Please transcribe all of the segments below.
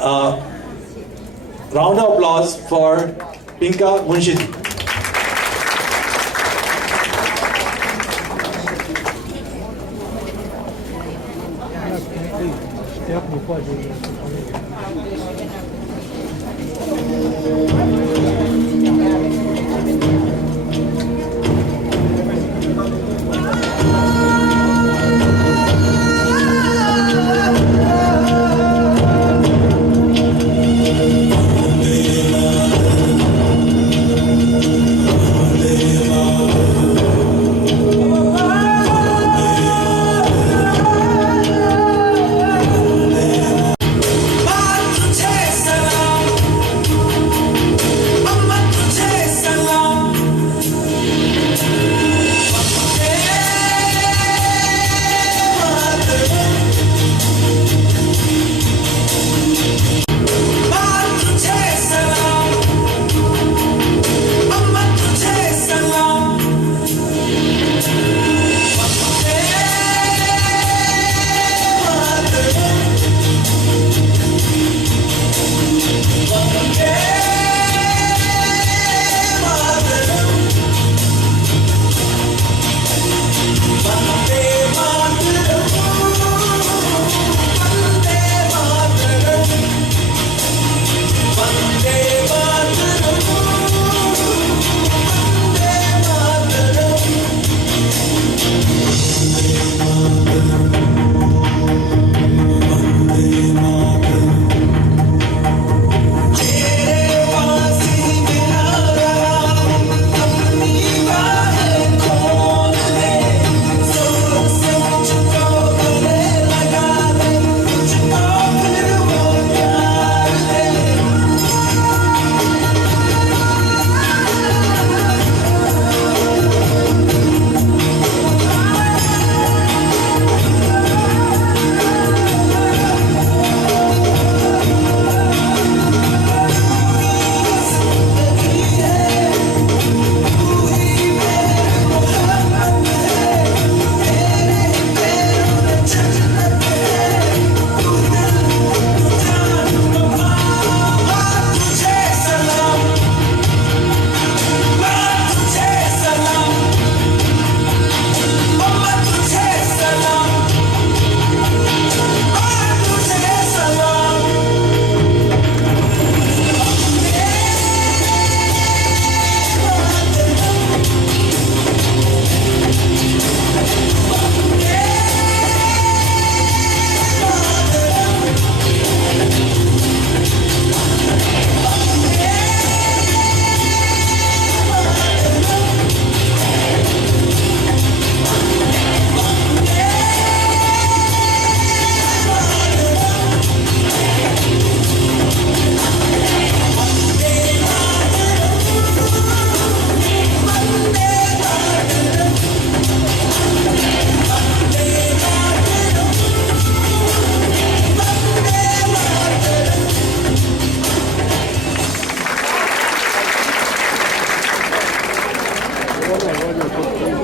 round of applause for Pinka Munshi.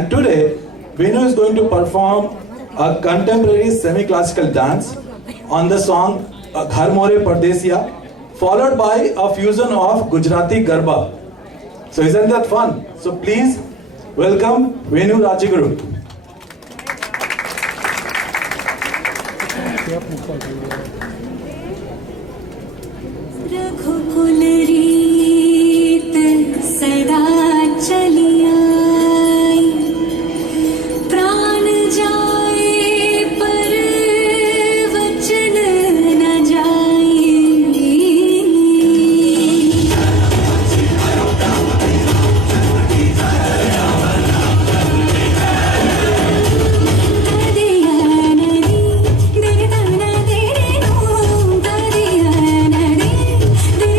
Today, Venu is going to perform a contemporary semi-classical dance on the song Ghar More Pardesiya, followed by a fusion of Gujarati Garba. So isn't that fun? So please welcome Venu Rajaguru. रघुकुल रीत सदा चली आई, प्राण जाए पर वचन न जाए। दरिया नदी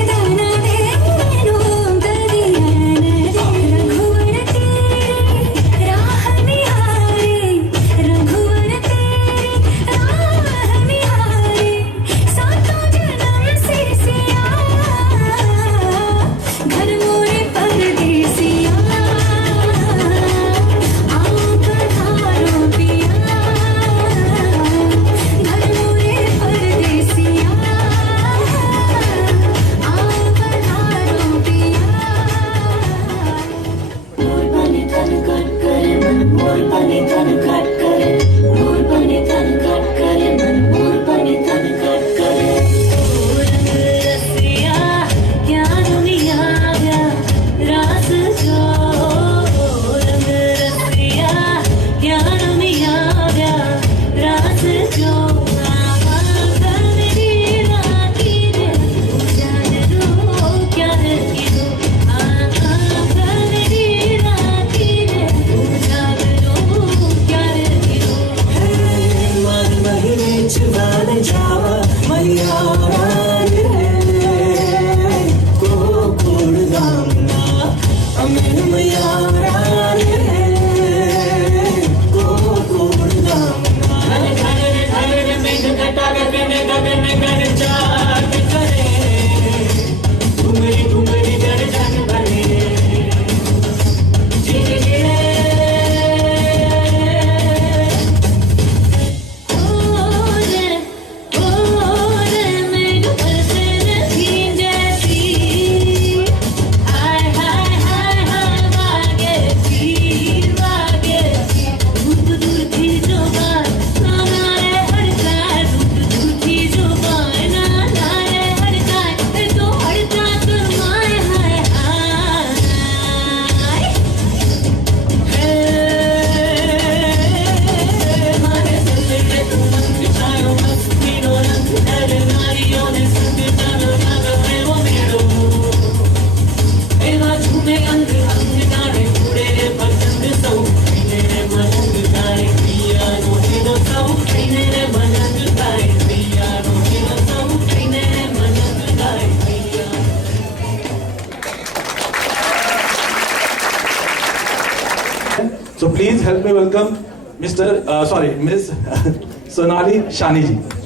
please help me welcome Miss Sonali Shani ji.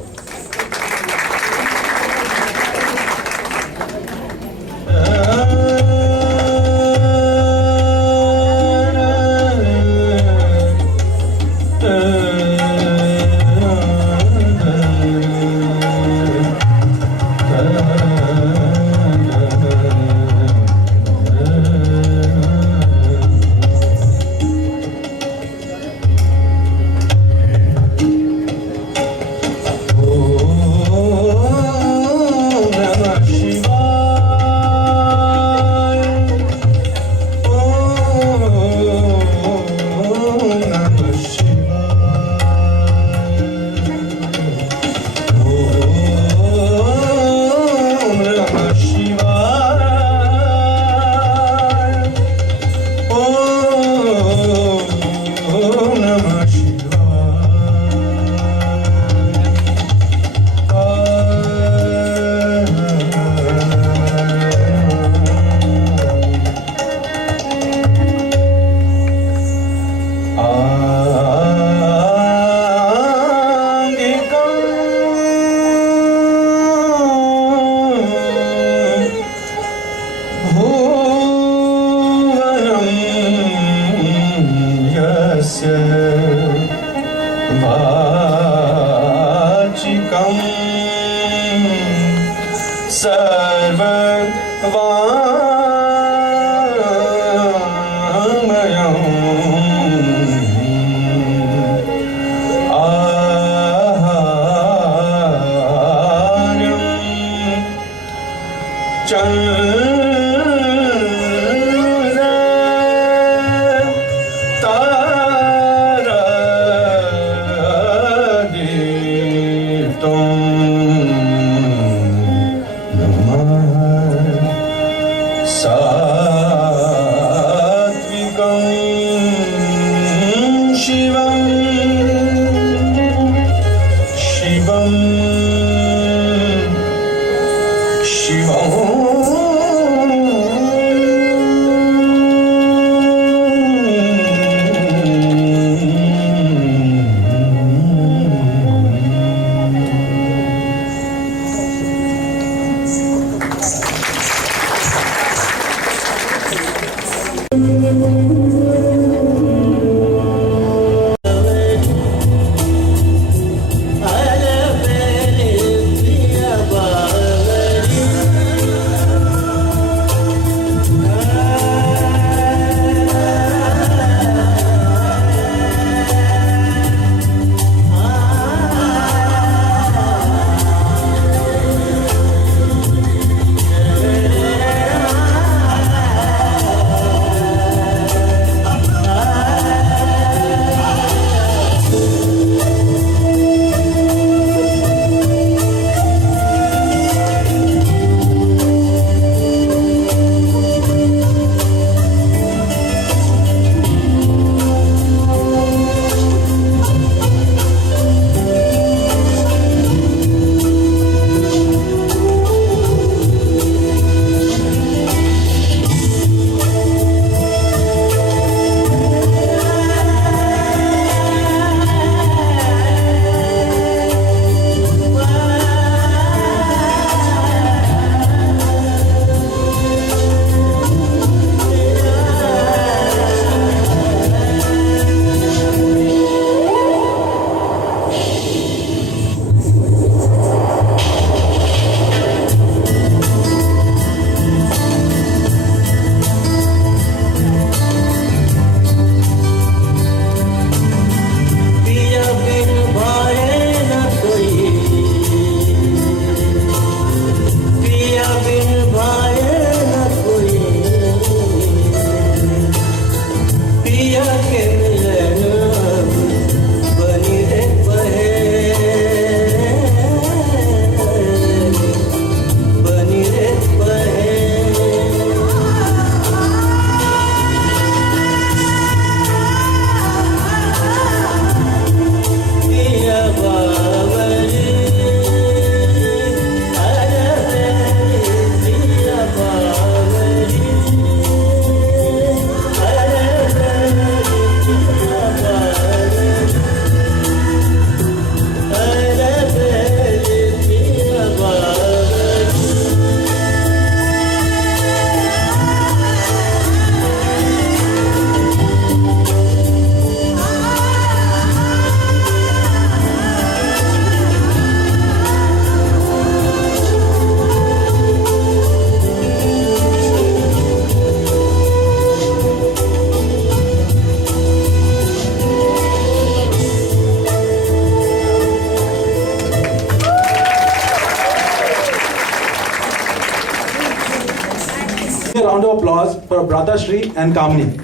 A round of applause for Brata Shri and Kamini.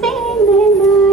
Thank you.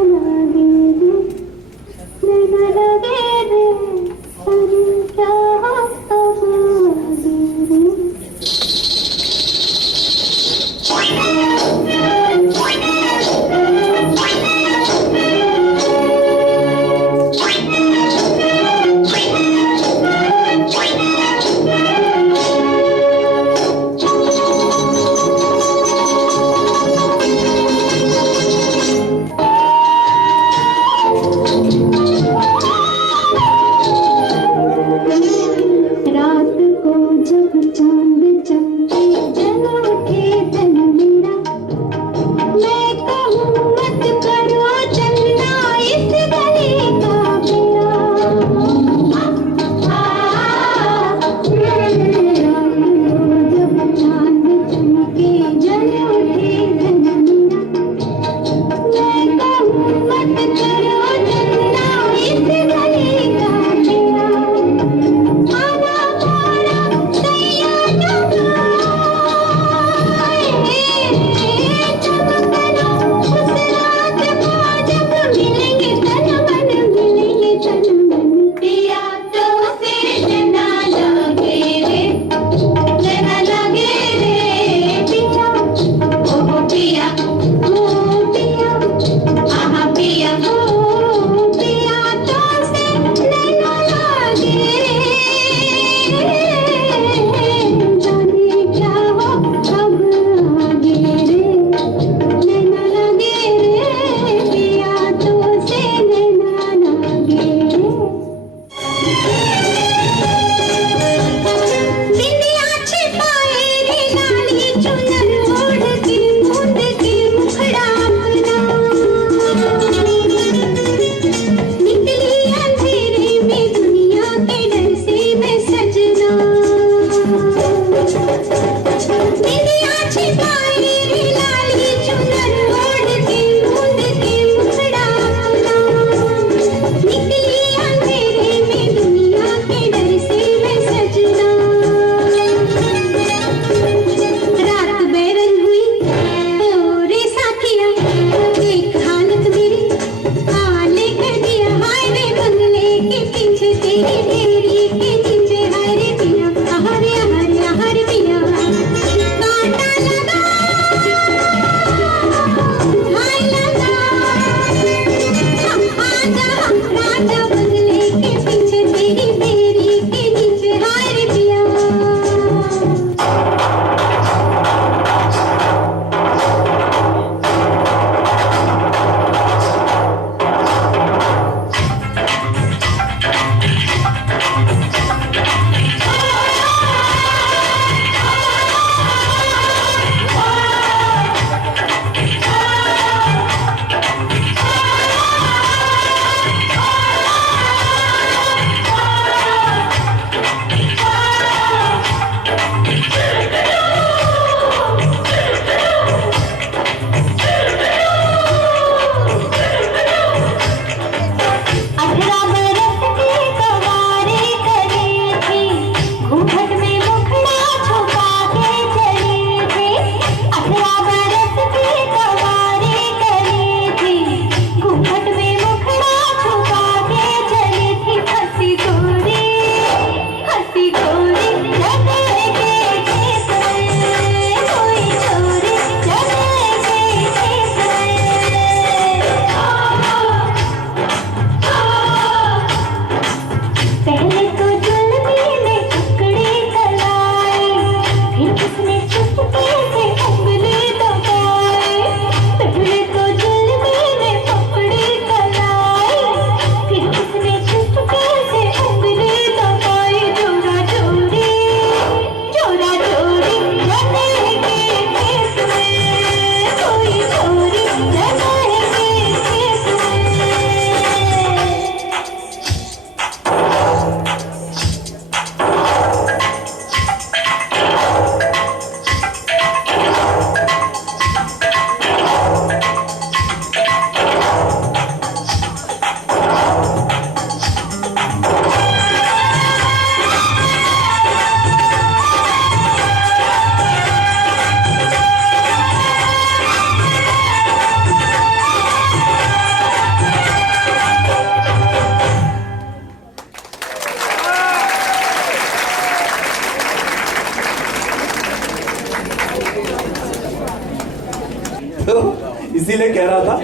इसीलिए कह रहा था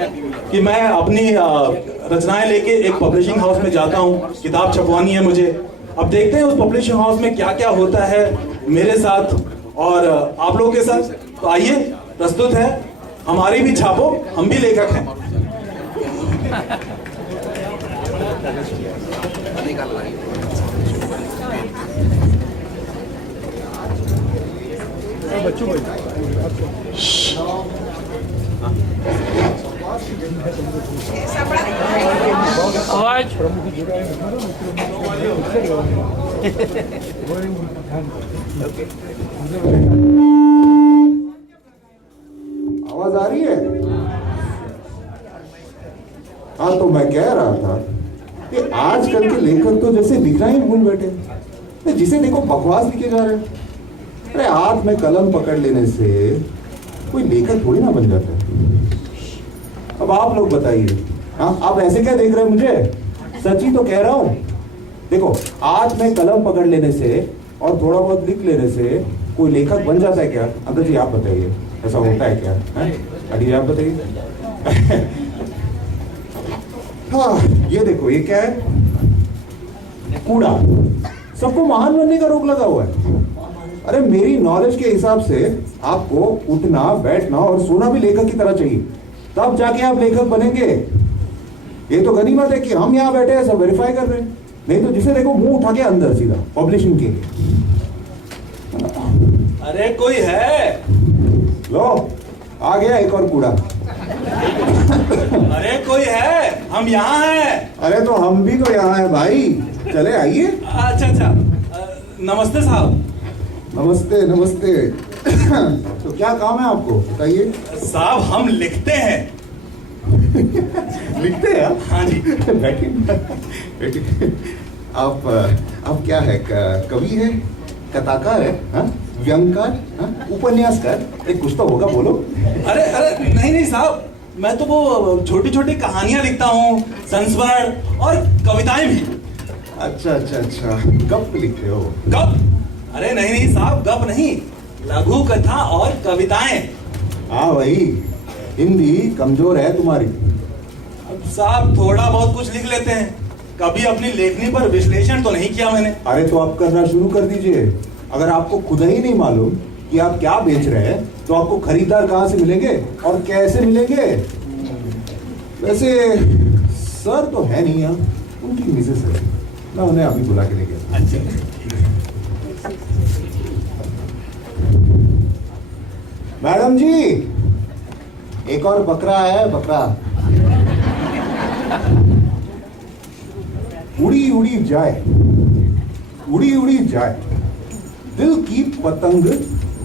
कि मैं अपनी रचनाएं लेके एक पब्लिशिंग हाउस में जाता हूँ, किताब छपवानी है मुझे। अब देखते हैं उस पब्लिशिंग हाउस में क्या क्या होता है मेरे साथ और आप लोगों के साथ। तो आइए, प्रस्तुत है हमारी भी छापो, हम भी लेखक हैं। आवाज आवाज आ रही है? हाँ, तो मैं कह रहा था कि आजकल के लेखक तो जैसे लिखना ही भूल बैठे, जिसे देखो बकवास लिखे जा रहे हैं। अरे हाथ में कलम पकड़ लेने से कोई लेखक थोड़ी ना बन जाता है। अब आप लोग बताइए, हाँ, आप ऐसे क्या देख रहे हैं मुझे? सच ही तो कह रहा हूं। देखो, हाथ में कलम पकड़ लेने से और थोड़ा बहुत लिख लेने से कोई लेखक बन जाता है क्या? अंकल जी आप बताइए, ऐसा होता है क्या? अभी आप बताइए। हाँ, ये देखो, ये क्या है? कूड़ा। सबको महान बनने का रोक लगा हुआ है। अरे मेरी नॉलेज के हिसाब से आपको उठना, बैठना और सोना भी लेखक की तरह चाहिए, तब जाके आप लेखक बनेंगे। ये तो गनीमत है कि हम यहाँ बैठे हैं, सब वेरीफाई कर रहे हैं। नहीं तो जिसे देखो मुंह उठा के अंदर सीधा पब्लिशिंग के लिए। अरे कोई है? लो, आ गया एक और कूड़ा। अरे कोई है? हम यहाँ हैं। अरे तो हम भी तो यहाँ हैं भाई, चले आइए। अच्छा, नमस्ते साहब। नमस्ते नमस्ते। तो क्या काम है आपको, बताइए। साहब हम लिखते हैं। लिखते हैं? हाँ जी। बैठिए। आप क्या है, कवि है, कथाकार है, हाँ? व्यंगकार, हाँ? उपन्यासकार, एक कुछ तो होगा, बोलो। अरे नहीं साहब, मैं तो वो छोटी छोटी कहानियां लिखता हूँ, संस्मरण और कविताएं भी। अच्छा, गप लिखते हो? गप? अरे नहीं साहब, गप नहीं, लघु कथा और कविताएं। हाँ भाई, हिंदी कमजोर है तुम्हारी। अब साहब थोड़ा बहुत कुछ लिख लेते हैं, कभी अपनी लेखनी पर विश्लेषण तो नहीं किया मैंने। अरे तो आप करना शुरू कर दीजिए। अगर आपको खुद ही नहीं मालूम कि आप क्या बेच रहे हैं, तो आपको खरीदार कहाँ से मिलेंगे और कैसे मिलेंगे? वैसे सर तो है नहीं यहाँ, उनकी मिसेस है, मैं उन्हें अभी बुला के ले गया। अच्छा, मैडम जी, एक और बकरा है, बकरा। उड़ी उड़ी जाए, उड़ी उड़ी जाए, दिल की पतंग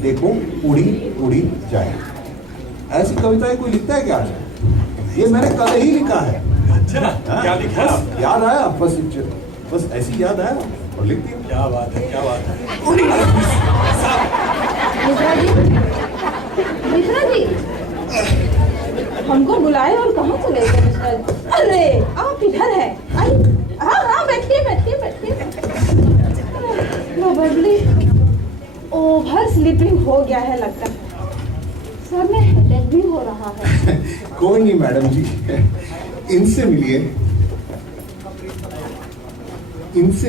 देखो उड़ी उड़ी जाए। ऐसी कविताएं कोई लिखता है क्या? ये मैंने कल ही लिखा है। अच्छा, क्या लिखा? बस याद आया, बस ऐसी याद आया और लिख दिया। क्या बात है, क्या बात है। मिश्रा जी, हमको बुलाए और कहाँ चले गए मिश्रा जी? अरे आप इधर है, आइए। हाँ, बैठिए। बबली, ओवर स्लीपिंग हो गया है लगता है, सर में हेडेक भी हो रहा है। कोई नहीं मैडम जी, इनसे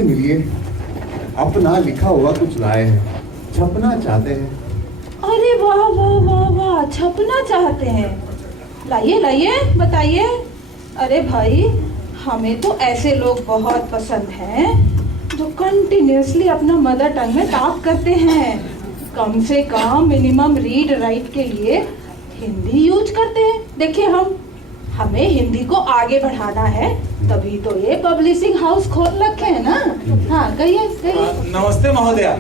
मिलिए, अपना लिखा हुआ कुछ लाए हैं, छपना चाहते हैं। अरे वाह, छपना चाहते हैं? लाइए, बताइए। अरे भाई, हमें तो ऐसे लोग बहुत पसंद हैं जो कंटिन्यूअसली अपना मदर टंग में टाइप करते हैं। कम से कम मिनिमम रीड राइट के लिए हिंदी यूज करते हैं। देखिए, हमें हिंदी को आगे बढ़ाना है, तभी तो ये पब्लिशिंग हाउस खोल रखे हैं ना। हाँ, कहिए। नमस्ते महोदया।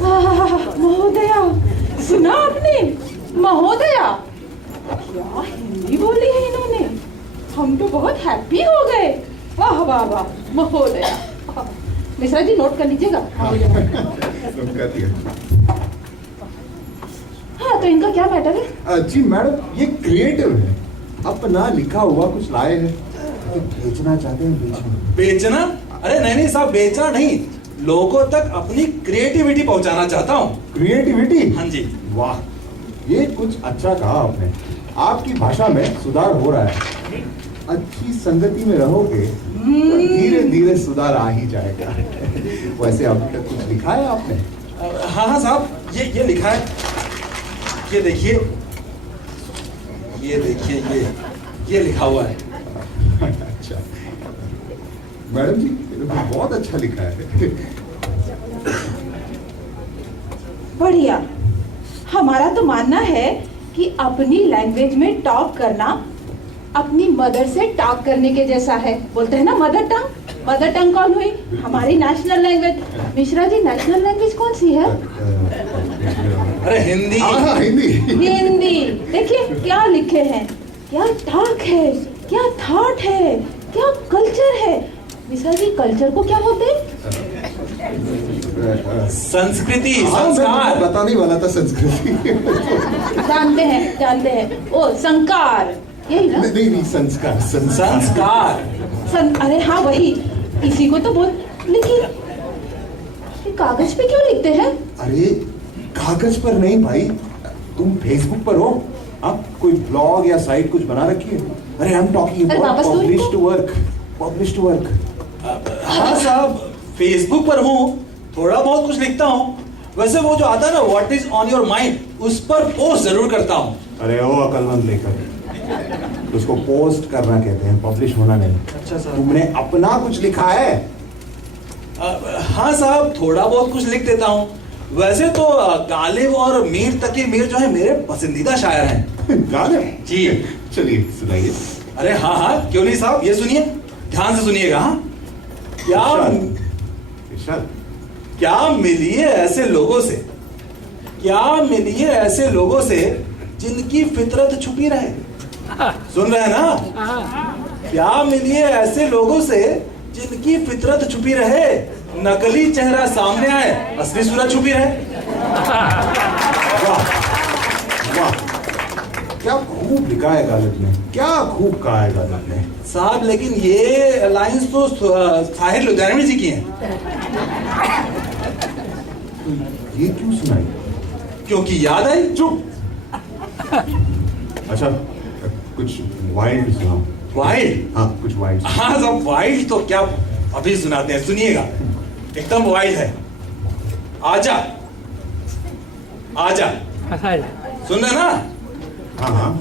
महोदया, सुना आपने? महोदया, क्या हिंदी बोली है इन्होंने? हम तो बहुत हैप्पी हो गए। वाह महोदया। मिश्रा जी नोट कर लीजिएगा। हाँ, तो इनका क्या मैटर है? जी मैडम, ये क्रिएटिव है, अपना लिखा हुआ कुछ लाए हैं, बेचना चाहते हैं। बेचना? अरे नहीं साहब, बेचना नहीं, लोगों तक अपनी क्रिएटिविटी पहुंचाना चाहता हूँ। क्रिएटिविटी? हाँ जी। वाह, ये कुछ अच्छा कहा आपने। आपकी भाषा में सुधार हो रहा है। अच्छी संगति में रहोगे तो धीरे धीरे सुधार आ ही जाएगा। वैसे अभी तक कुछ लिखा है आपने? हाँ हाँ साहब, ये लिखा है, ये देखिए, ये लिखा हुआ है। अच्छा मैडम जी, बहुत अच्छा लिखा है। बढ़िया। हमारा तो मानना है कि अपनी लैंग्वेज में टॉक करना अपनी मदर से टॉक करने के जैसा है। बोलते हैं ना मदर टंग। मदर टंग कौन हुई? हमारी national language. Mishra ji, national language कौन सी है? अरे हिंदी। हाँ हिंदी। हिंदी। देखिए क्या लिखे हैं, क्या टॉक है, क्या थॉट है, क्या कल्चर है। मिश्रा जी, कल्चर को क्या बोलते हैं? संस्कृति, हाँ, संस्कार। मैं बताने वाला था संस्कृति। जानते हैं। ओ संस्कार, यही ना? नहीं, संस्कार। अरे हाँ वही, इसी को तो बोल। लेकिन ये कागज पे क्यों लिखते हैं? अरे कागज पर नहीं भाई, तुम फेसबुक पर हो। आप कोई ब्लॉग या साइट कुछ बना रखी है? अरे आई एम टॉकिंग अरे अबाउट वापस तो पब्लिश्ड वर्क। हाँ साहब, फेसबुक पर हूँ, थोड़ा बहुत कुछ लिखता हूँ। वैसे वो जो आता है ना, what is on your mind, उस पर पोस्ट जरूर करता हूँ। अरे वो अकलमंद लेकर, उसको पोस्ट करना कहते हैं, पब्लिश होना नहीं। अच्छा साहब। तुमने अपना कुछ लिखा है? हाँ साहब, थोड़ा बहुत कुछ लिख देता हूँ। वैसे तो गालिब और मीर तकी मीर जो है मेरे पसंदीदा शायर हैं। गालिब जी। चलिए सुनाइए। अरे हाँ, क्यों नहीं साहब, ये सुनिए, ध्यान से सुनिएगा। हाँ, इरशाद। क्या मिलिए ऐसे लोगों से, क्या मिलिए ऐसे लोगों से जिनकी फितरत छुपी रहे। सुन रहे हैं ना? क्या मिलिए ऐसे लोगों से जिनकी फितरत छुपी रहे, नकली चेहरा सामने आए, असली सूरत छुपी रहे। वाह वाह, क्या खूब लिखा है गालिब ने, क्या खूब कहा है गालिब ने। साहब लेकिन ये लाइंस तो साहिर लुधियानवी जी की हैं। ये क्यों सुनाई? क्योंकि याद आई। चुप। अच्छा कुछ वाइल्ड सुनाओ। वाइल्ड? हाँ कुछ वाइल्ड। हाँ साहब, वाइल्ड तो क्या अभी सुनाते हैं, सुनिएगा, एकदम वाइल्ड है। आजा आजा, सुन रहे ना? हाँ हाँ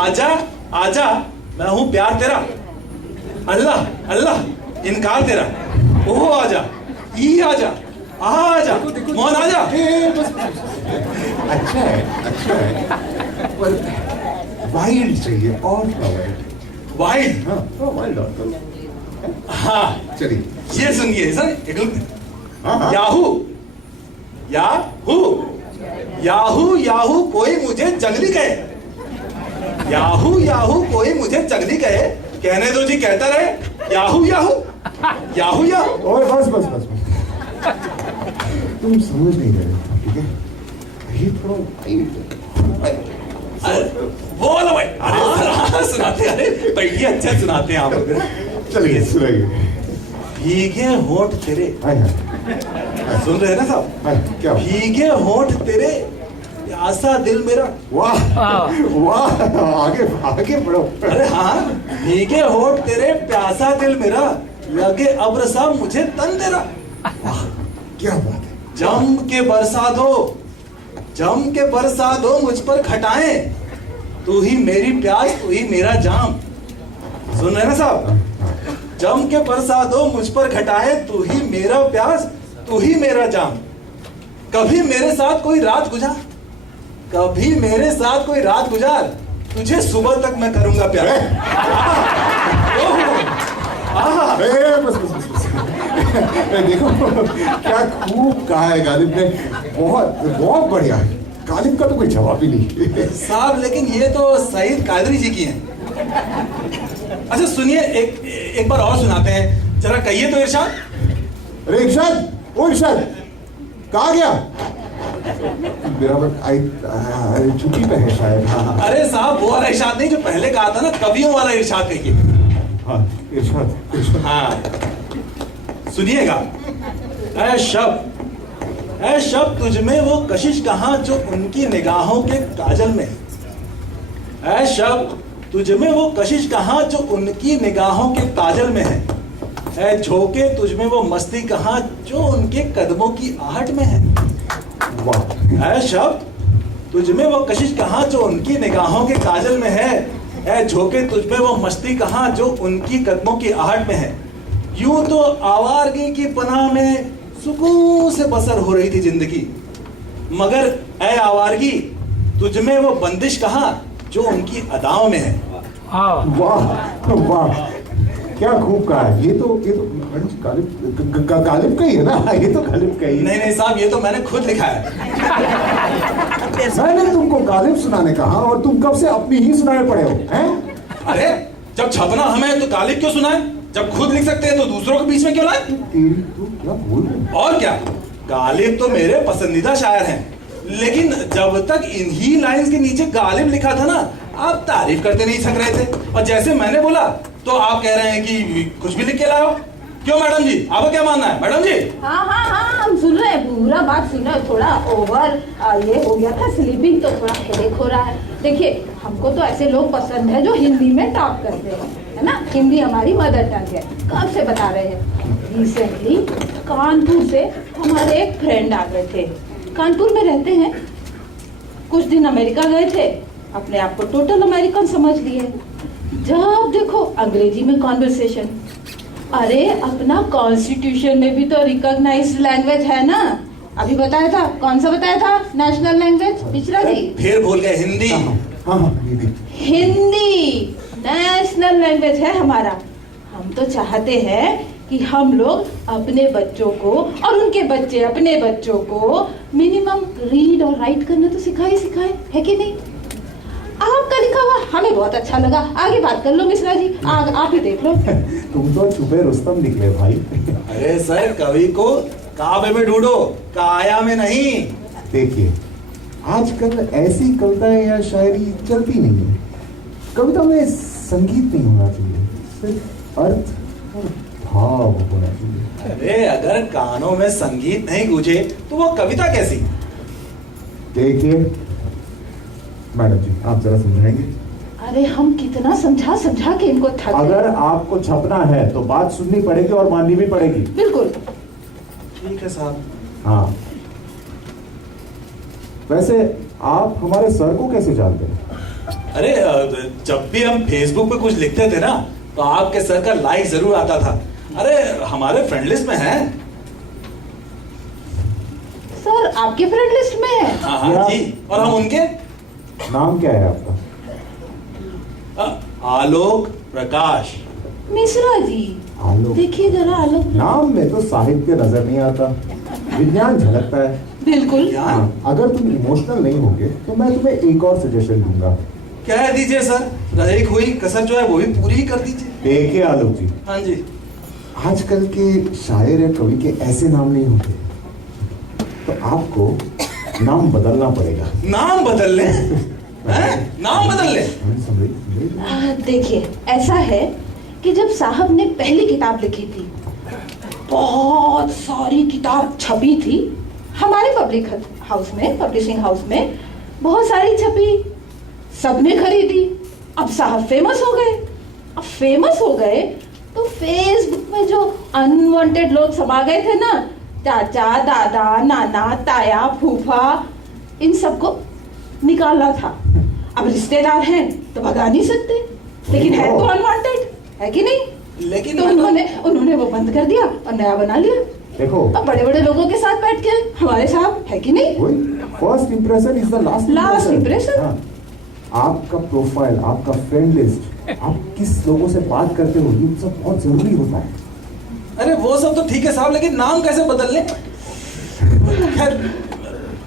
आजा आजा, मैं हूं प्यार तेरा, अल्लाह अल्लाह इनकार तेरा। ओहो आजा, ई आजा, आजा मोहन आजा। अच्छा है पर वाइल्ड चाहिए, और वाइल्ड? हाँ वाइल्ड। हाँ चलिए ये सुनिए सर, हाँ। याहू याहू याहू याहू कोई मुझे जंगली कहे, याहू याहू कोई मुझे जंगली कहे, कहने दो जी कहता रहे, याहू याहू याहू याहू। और बस तुम समझ नहीं रहे, ठीक है? ये थोड़ा बोलो भाई। अरे सुनाते, अरे बढ़िया अच्छा सुनाते हैं आप। चलिए सुनाइए। भीगे होठ तेरे, हाय हाय, सुन रहे हैं ना साहब? हाय क्या? भीगे होठ तेरे, प्यासा दिल मेरा। वाह वाह, आगे बढ़ो। अरे हाँ, भीगे होठ तेरे, प्यासा दिल मेरा, लगे अब्र सा मुझे तन तेरा। वाह क्या बात है। जम के बरसा दो, जम के बरसा दो मुझ पर खटाएं, तू ही मेरी प्यास तू ही मेरा जाम। सुन रहे ना साहब? जम के बरसा दो मुझ पर घटाएं, तू ही मेरा प्यास तू ही मेरा जाम। कभी मेरे साथ कोई रात गुजार, कभी मेरे साथ कोई रात गुजार, तुझे सुबह तक मैं करूंगा प्यार। बस देखो क्या खूब कहा है गालिब ने, बहुत बढ़िया। गालिब का तो कोई जवाब ही नहीं। साहब लेकिन ये तो सईद कादरी जी की हैं। अच्छा सुनिए, एक बार और सुनाते हैं, जरा कहिए तो इरशाद। अरे इरशाद, ओ इरशाद, कहाँ गया? मेरा छुट्टी पे है शायद। हाँ। अरे साहब वो वाला इरशाद नहीं जो पहले कहा था ना, कवियों वाला इरशाद कहिए। हाँ इरशाद। हाँ सुनिएगा। ऐ शब तुझ में वो कशिश कहाँ जो उनकी निगाहों के काजल में, ऐ शब तुझ में वो कशिश कहाँ जो उनकी निगाहों के काजल में है। ऐ झोंके तुझ में वो मस्ती कहाँ जो उनके कदमों की आहट में है। वाह, ऐ शब तुझ में वो कशिश कहाँ जो उनकी निगाहों के काजल में है। ऐ झोंके तुझ में वो मस्ती कहाँ जो उनकी कदमों की आहट में है। यूं तो आवारगी की पनाह में सुकून से बसर हो रही थी जिंदगी, मगर ऐ आवारगी तुझ में वो बंदिश कहाँ जो उनकी अदाओं में है। वाह वाह, क्या खूब कहा है। ये तो गालिब का ही है ना, ये तो गालिब का ही है। नहीं साहब, ये तो मैंने खुद लिखा है। मैंने तुमको गालिब सुनाने कहा और तुम कब से अपनी ही सुनाए पड़े हो हैं? अरे जब छपना हमें तो गालिब क्यों सुनाए, जब खुद लिख सकते हैं तो दूसरों के बीच में क्यों लाए। तेरी तो क्या बोल रहे हो? और क्या, गालिब तो मेरे पसंदीदा शायर हैं, लेकिन जब तक इन्हीं लाइंस के नीचे गालिब लिखा था ना, आप तारीफ करते नहीं थक रहे थे। और जैसे मैंने बोला तो आप कह रहे हैं कि कुछ भी लिख के लाओ। क्यों मैडम जी, आपको क्या मानना है मैडम जी? हाँ हम सुन रहे हैं, पूरा बात सुन रहे हैं। थोड़ा ओवर ये हो गया था स्लीपिंग, तो थोड़ा हेडेक हो रहा है। देखिए, हमको तो ऐसे लोग पसंद है जो हिंदी में टॉप करते हैं, है ना। हिंदी हमारी मदर टंग है, कब से बता रहे हैं। रिसेंटली कानपुर से हमारे एक फ्रेंड आ गए थे, कानपुर में रहते हैं, कुछ दिन अमेरिका गए थे, अपने आप को टोटल अमेरिकन समझ लिए। जब देखो अंग्रेजी में कॉन्वर्सेशन। अरे अपना कॉन्स्टिट्यूशन में भी तो रिकॉग्नाइज्ड लैंग्वेज है ना। अभी बताया था, कौन सा बताया था नेशनल लैंग्वेज मिश्रा जी? फिर भूल गए, हिंदी। हाँ हिंदी नेशनल लैंग्वेज है हमारा। हम तो चाहते हैं कि हम लोग अपने बच्चों को और उनके बच्चे अपने बच्चों को मिनिमम रीड और राइट करना तो सिखाए, है कि नहीं? आपका लिखा हुआ हमें बहुत अच्छा लगा। आगे बात कर लो मिश्रा जी, आप ही देख लो। तुम तो छुपे रुस्तम निकले भाई। अरे सर, कवि को काव्य में ढूंढो, काया में नहीं। देखिए, आजकल ऐसी कविताएं या शायरी चलती नहीं है। कविता में संगीत नहीं होना चाहिए, सिर्फ अर्थ और भाव होना चाहिए। अरे अगर कानों में संगीत नहीं गूंजे तो वो कविता कैसी? देखिए मैडम जी, आप जरा समझाएंगे? अरे हम कितना समझा के इनको थक गए। अगर आपको छपना है तो बात सुननी पड़ेगी और माननी भी पड़ेगी। बिल्कुल ठीक है साहब। हाँ, वैसे आप हमारे सर को कैसे जानते हैं? अरे जब भी हम फेसबुक पे कुछ लिखते थे ना, तो आपके सर का लाइक जरूर आता था। अरे हमारे फ्रेंड लिस्ट में है। सर, आपके फ्रेंड लिस्ट में है? हाँ जी, और हम उनके। नाम क्या है आपका? आलोक प्रकाश। मिश्रा जी, आलोक। देखिए जरा आलोक। नाम में तो साहित्य नजर नहीं आता, विज्ञान झलकता है। बिल्कुल। हाँ, अगर तुम इमोशनल नहीं होगे तो मैं तुम्हें एक और सजेशन दूंगा। कह दीजिए सर, रही हुई कसर जो है वो भी पूरी कर दीजिए। देखिए आलोक जी, हाँ जी। आजकल के शायर या कवि के ऐसे नाम नहीं होते, तो आपको नाम बदलना पड़ेगा। नाम बदल ले? नाम बदल ले? देखिए, ऐसा है कि जब साहब ने पहली किताब लिखी थी, बहुत सारी किताब छपी थी हमारे पब्लिशिंग हाउस में बहुत सारी छपी, सबने खरीदी। अब साहब फेमस हो गए तो फेसबुक में जो अनवांटेड लोग सब आ गए थे ना, चाचा, दादा, नाना, ताया, फूफा, इन सबको निकालना था। अब रिश्तेदार हैं तो भगा नहीं सकते, लेकिन है तो अनवांटेड, है कि नहीं? लेकिन तो उन्होंने वो बंद कर दिया और नया बना लिया। देखो, अब बड़े लोगों के साथ बैठ के हमारे साहब, है कि नहीं? First impression is the last impression. आपका प्रोफाइल, आपका फ्रेंड लिस्ट, आप किस लोगों से बात करते हो, ये सब बहुत जरूरी होता है। अरे वो सब तो ठीक है साहब, लेकिन नाम कैसे बदल ले? खैर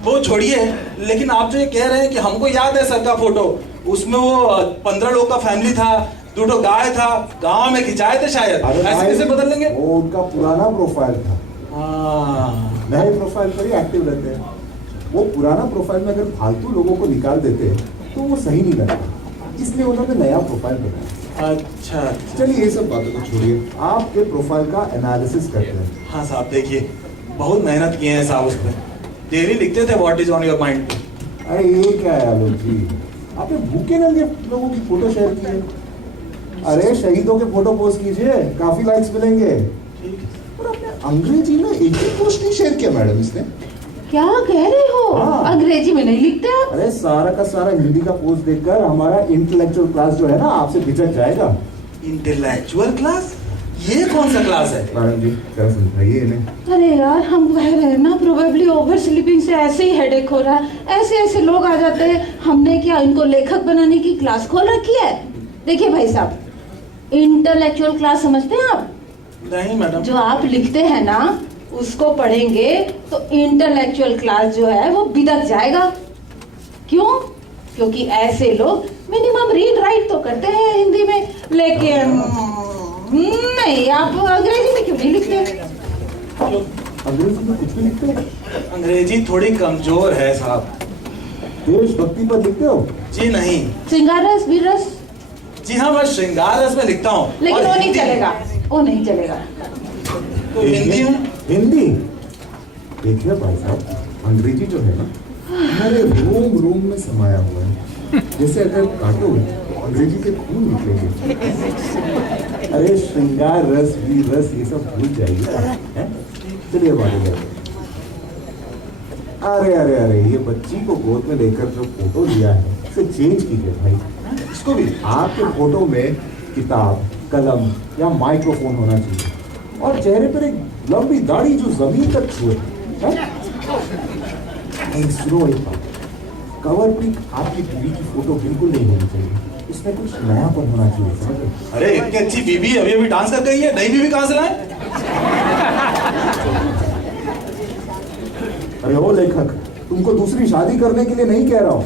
वो छोड़िए, लेकिन आप जो ये कह रहे हैं कि हमको याद है सर का फोटो, उसमें वो 15 लोग का फैमिली था, 2 गाय था, गांव में खिंचाए थे शायद, ऐसे कैसे बदल लेंगे? वो उनका पुराना प्रोफाइल था। नए प्रोफाइल पर ही एक्टिव रहते हैं। वो पुराना प्रोफाइल में अगर फालतू लोगों को निकाल देते तो वो सही नहीं लगता, इसलिए उन्होंने नया प्रोफाइल बनाया। अच्छा, चलिए ये सब बातों को छोड़िए, आपके प्रोफाइल का एनालिसिस करते हैं। हाँ साहब, देखिए बहुत मेहनत किए हैं साहब उस पर, डेली लिखते थे what is on your mind. अरे ये क्या है आलोक जी, आपने भूखे नंगे लोगों की फोटो शेयर की है। अरे शहीदों के फोटो पोस्ट कीजिए, काफी लाइक्स मिलेंगे। और आपने अंग्रेजी में एक भी पोस्ट नहीं शेयर किया मैडम इसने। क्या कह रहे हो? हाँ। अंग्रेजी में नहीं लिखते आप? अरे सारा का सारा हिंदी का पोस्ट देखकर हमारा इंटेलेक्चुअल क्लास जो है ना आपसे बिछड़ जाएगा। Intellectual class? ये कौन सा क्लास है? मैडम जी जरा समझाइए इन्हें। अरे यार हम कह रहे हैं ना, प्रोबेबली ओवर स्लीपिंग से ऐसे ही हेडेक हो रहा है। ऐसे ऐसे लोग आ जाते हैं। हमने क्या इनको लेखक बनाने की क्लास खोल रखी है? देखिए भाई साहब, इंटेलेक्चुअल क्लास समझते हैं आप? नहीं मैडम। जो आप लिखते हैं ना उसको पढ़ेंगे तो इंटेलेक्चुअल क्लास जो है वो बिदक जाएगा। क्यों? क्योंकि ऐसे लोग मिनिमम रीड राइट तो करते हैं हिंदी में, लेकिन नहीं, आप अंग्रेजी में क्यों नहीं लिखते? अंग्रेजी में कुछ भी लिखते हो? अंग्रेजी थोड़ी कमजोर है साहब। देशभक्ति पर लिखते हो? जी नहीं। श्रृंगार रस, वीर रस? जी हाँ, मैं श्रृंगार रस में लिखता हूँ। लेकिन और वो नहीं हिंदी- चलेगा, वो नहीं चलेगा। तो हिंदी में? हिंदी देखिए भाई साहब, अंग्रेजी जो है ना हमारे रोम रोम में समाया हुआ है। जैसे अगर काटो तो अंग्रेजी के खून निकलेंगे। अरे श्रृंगार रस, वीर रस ये सब भूल जाइए, हैं? चलिए अब आगे बढ़ते हैं। अरे अरे अरे ये बच्ची को गोद में लेकर जो फोटो लिया है उसे चेंज कीजिए भाई। इसको भी? आपके फोटो में किताब, कलम या माइक्रोफोन होना चाहिए और चेहरे पर एक लंबी दाढ़ी जो जमीन तक छुए। सुनो एक बात, कवर पिक आपकी बीवी की फोटो बिल्कुल नहीं होनी चाहिए, इसमें कुछ नयापन होना चाहिए, समझे? अरे इतनी अच्छी बीबी अभी अभी डांस कर गई है, नई बीबी कहाँ से लाए? अरे ओ लेखक, तुमको दूसरी शादी करने के लिए नहीं कह रहा हूं।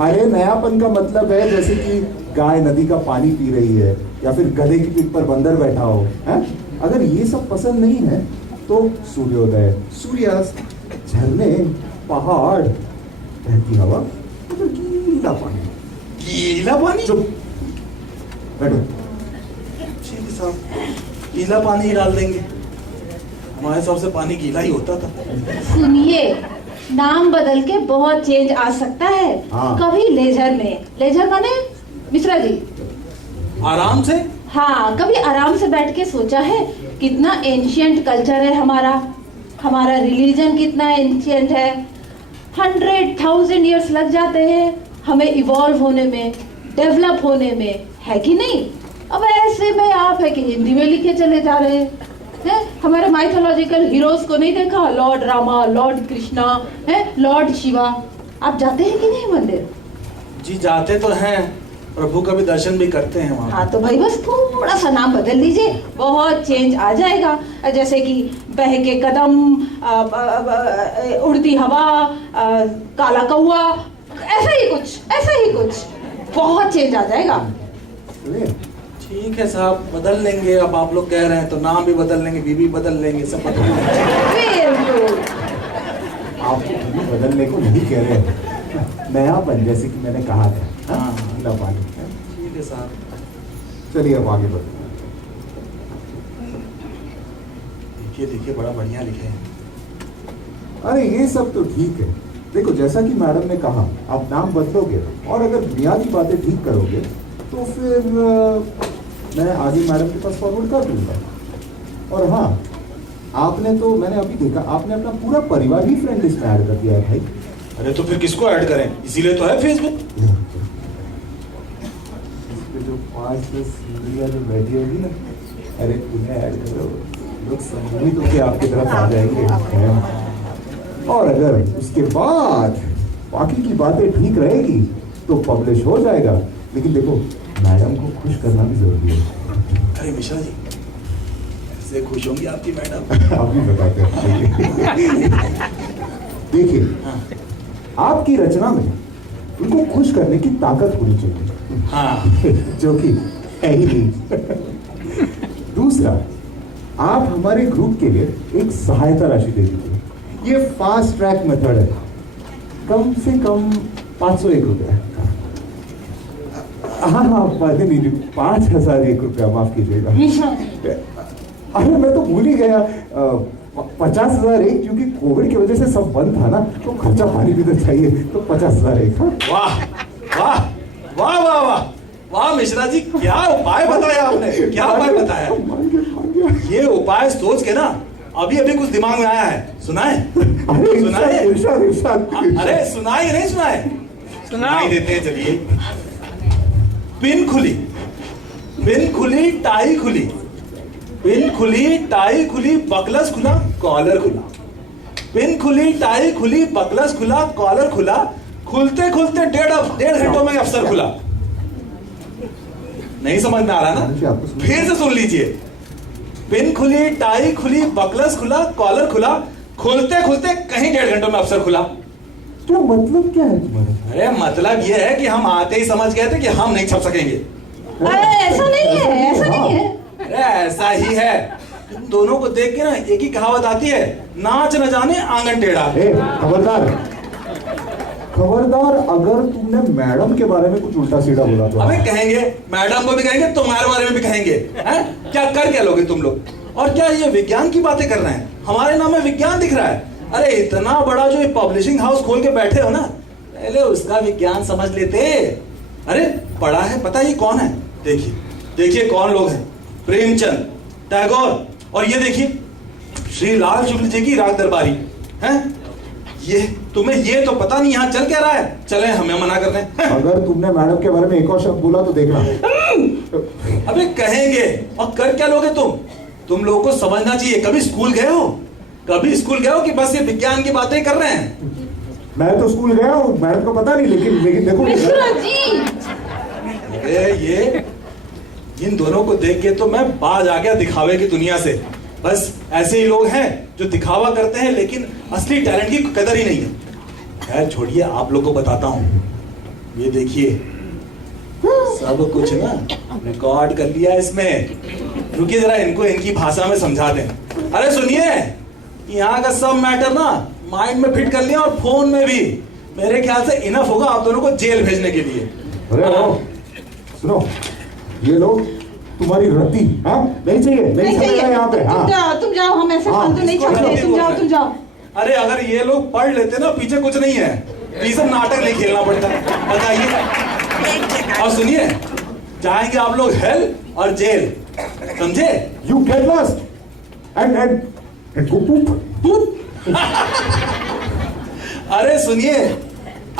अरे नयापन का मतलब है जैसे कि गाय नदी का पानी पी रही है या फिर गधे की पीठ पर बंदर बैठा हो, हैं? अगर ये सब पसंद नहीं है तो सूर्योदय, सूर्यास्त, झरने, पहाड़, बहती हवा, तो फिर गीला पानी। गीला पानी? चुप बैठो। ठीक है साहब, गीला पानी ही डाल देंगे। हमारे हिसाब से पानी गीला ही होता था। सुनिए, नाम बदल के बहुत चेंज आ सकता है। हाँ। कभी लेजर में, लेजर माने मिश्रा जी? आराम से? हाँ, कभी आराम से बैठ के सोचा है कितना एंशियंट कल्चर है हमारा रिलीजन कितना एंशियंट है। 100,000 ईयर्स लग जाते हैं हमें इवॉल्व होने में, डेवलप होने में, है कि नहीं? अब ऐसे में आप है कि हिंदी में लिखे चले जा रहे हैं। हमारे माइथोलॉजिकल हीरोज को नहीं देखा? Lord Rama, Lord Krishna, Lord Shiva. आप जाते हैं कि नहीं मंदिर? जी जाते तो हैं, प्रभु का भी दर्शन भी करते हैं वहाँ। हाँ तो भाई बस थोड़ा सा नाम बदल लीजिए, बहुत चेंज आ जाएगा। जैसे कि बहके कदम, उड़ती हवा, काला कौआ, ऐसा ही कुछ बहुत चेंज आ जाएगा। ठीक है साहब, बदल लेंगे। अब आप लोग कह रहे हैं तो नाम भी बदल लेंगे, बीबी बदल लेंगे, सब बदल लेंगे। आपको कभी बदलने को नहीं कह रहे हैं, नयापन जैसे कि मैंने कहा था। हाँ। गीला पानी। ठीक है साहब। चलिए अब आगे बढ़ते हैं। देखिए देखिए, बड़ा बढ़िया लिखे हैं। अरे ये सब तो ठीक है। देखो जैसा कि मैडम ने कहा, आप नाम बदलोगे और अगर बुनियादी बातें ठीक करोगे तो फिर मैं आगे मैडम के पास फॉरवर्ड कर दूंगा। और हाँ, आपने तो मैंने अभी देखा आपने अपना पूरा परिवार ही फ्रेंड लिस्ट में ऐड कर दिया है भाई। अरे तो फिर किसको ऐड करें? इसीलिए तो है फेसबुक। जो 5-10 सीढ़ियाँ जो बैठी होगी ना, अरे तुम्हें ऐड करो, लोग संगीत होके आपकी तरफ आ जाएंगे। और अगर उसके बाद बाकी की बातें ठीक रहेगी तो पब्लिश हो जाएगा। लेकिन देखो मैडम को खुश करना भी जरूरी है। अरे मिश्रा जी, ऐसे खुश होंगी आपकी मैडम। आप भी बताते हैं। देखिए हाँ। आपकी रचना में उनको खुश करने की ताकत होनी चाहिए। हाँ। जो कि है ही नहीं। दूसरा, आप हमारे ग्रुप के लिए एक सहायता राशि दे दीजिए। ये फास्ट ट्रैक मेथड है, कम से कम 501 रुपया। हाँ, 5,001 रुपया, माफ कीजिएगा। अरे मैं तो भूल ही गया, 50,001 क्योंकि कोविड की वजह से सब बंद था ना, तो खर्चा पानी भी तो चाहिए, तो 50,001। हाँ? वाह, वाह वाह वाह वाह मिश्रा जी, क्या उपाय बताया आपने, क्या उपाय बताया। मान गया। ये उपाय सोच के ना अभी अभी कुछ दिमाग में आया है, सुनाए अरे सुनाए। इरशाद, इरशाद। अरे सुनाए नहीं सुनाए, सुनाई देते हैं, चलिए। पिन खुली, पिन खुली टाई खुली, पिन खुली टाई खुली बकलस खुला कॉलर खुला, पिन खुली टाई खुली बकलस खुला कॉलर खुला, खुलते खुलते 1.5 घंटों में अफसर खुला। नहीं समझ में आ रहा ना, फिर से सुन लीजिए। पिन खुली टाई खुली बकलस खुला कॉलर खुला, खुलते खुलते कहीं 1.5 घंटों में अफसर खुला। क्या मतलब क्या है तुम्हारा? अरे मतलब ये है कि हम आते ही समझ गए थे कि हम नहीं छप सकेंगे। अरे ऐसा नहीं है, ऐसा नहीं है। अरे ऐसा ही है, तुम दोनों को देख के ना एक ही कहावत आती है, नाच न जाने आंगन टेढ़ा। खबरदार, खबरदार, अगर तुमने मैडम के बारे में कुछ उल्टा सीधा बोला तो। अबे कहेंगे, मैडम को भी कहेंगे, तुम्हारे बारे में भी कहेंगे, हैं? क्या कर क्या लोगे तुम लोग? और क्या ये विज्ञान की बातें कर रहे हैं? हमारे नाम में विज्ञान दिख रहा है। अरे इतना बड़ा जो ये पब्लिशिंग हाउस खोल के बैठे हो ना, पहले उसका विज्ञान समझ लेते। अरे पढ़ा है, पता है ये कौन है? देखिए देखिए कौन लोग हैं, प्रेमचंद, टैगोर, और ये देखिए श्री लाल शुक्ल जी की राग दरबारी हैं। ये तुम्हें ये तो पता नहीं यहाँ चल क्या रहा है। चले हमें मना कर दें। अगर तुमने मैडम के बारे में एक और शब्द बोला तो देखना। अबे कहेंगे और कर क्या लोगे तुम लोगों को समझना चाहिए। कभी स्कूल गए हो? कभी स्कूल गए हो कि बस ये विज्ञान की बातें कर रहे हैं? मैं तो स्कूल गया हूँ, मैडम को पता नहीं, लेकिन देखो मिश्रा जी, ये इन दोनों को देख के तो मैं बाज आ गया दिखावे की दुनिया से। बस ऐसे ही लोग हैं जो दिखावा करते हैं लेकिन असली टैलेंट की कदर ही नहीं है। खैर छोड़िए, आप लोगों को बताता हूँ। ये देखिए सब कुछ ना रिकॉर्ड कर लिया इसमें। रुकिए जरा, इनको इनकी भाषा में समझा दें। अरे सुनिए, यहाँ का सब मैटर ना माइंड में फिट कर लिया और फोन में भी। मेरे ख्याल से इनफ होगा आप दोनों को जेल भेजने के लिए। अरे सुनो, ये लोग तुम्हारी रद्दी, हाँ नहीं चाहिए, नहीं चाहिए यहाँ पे। हाँ तुम जाओ, हम ऐसे फालतू नहीं चाहते। तुम जाओ। अरे अगर ये लोग पढ़ लेते ना, पीछे कुछ नहीं है, पीछे नाटक नहीं खेलना पड़ता। बताइए। और सुनिए, जाएंगे आप लोग हेल और जेल, समझे? You get lost and go poop. अरे सुनिए,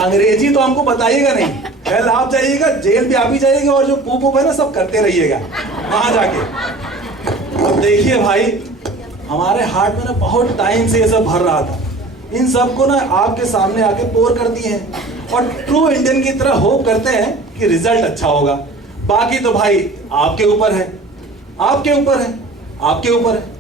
अंग्रेजी तो हमको बताइएगा नहीं। हेल आप जाइएगा, जेल भी आप ही जाइएगा, और जो पूप है ना सब करते रहिएगा वहां जाके। अब देखिए भाई, हमारे हार्ट में ना बहुत टाइम से ये सब भर रहा था। इन सब को ना आपके सामने आके पोर कर दिए हैं और ट्रू इंडियन की तरह होप करते हैं कि रिजल्ट अच्छा होगा। बाकी तो भाई आपके ऊपर है, आपके ऊपर है, आपके ऊपर है।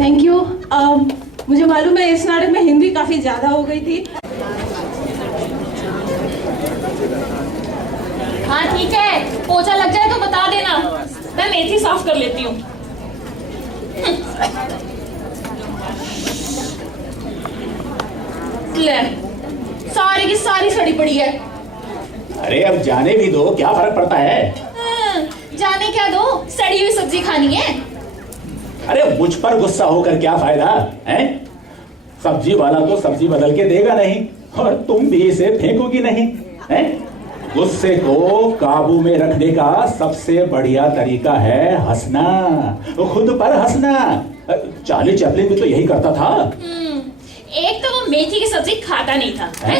Thank you. मुझे मालूम है इस नाटक में हिंदी काफी ज्यादा हो गई थी। हाँ ठीक है, पोछा लग जाए तो बता देना, मैं मेथी साफ कर लेती हूँ। ले, सारी की सारी सड़ी पड़ी है। अरे अब जाने भी दो, क्या फर्क पड़ता है? जाने क्या दो, सड़ी हुई सब्जी खानी है। अरे मुझ पर गुस्सा होकर क्या फायदा है? सब्जी वाला तो सब्जी बदल के देगा नहीं, और तुम भी इसे फेंकोगी नहीं है? गुस्से को काबू में रखने का सबसे बढ़िया तरीका है हंसना, खुद पर हंसना। चार्ली चैपलिन भी तो यही करता था। एक तो वो मेथी की सब्जी खाता नहीं था है?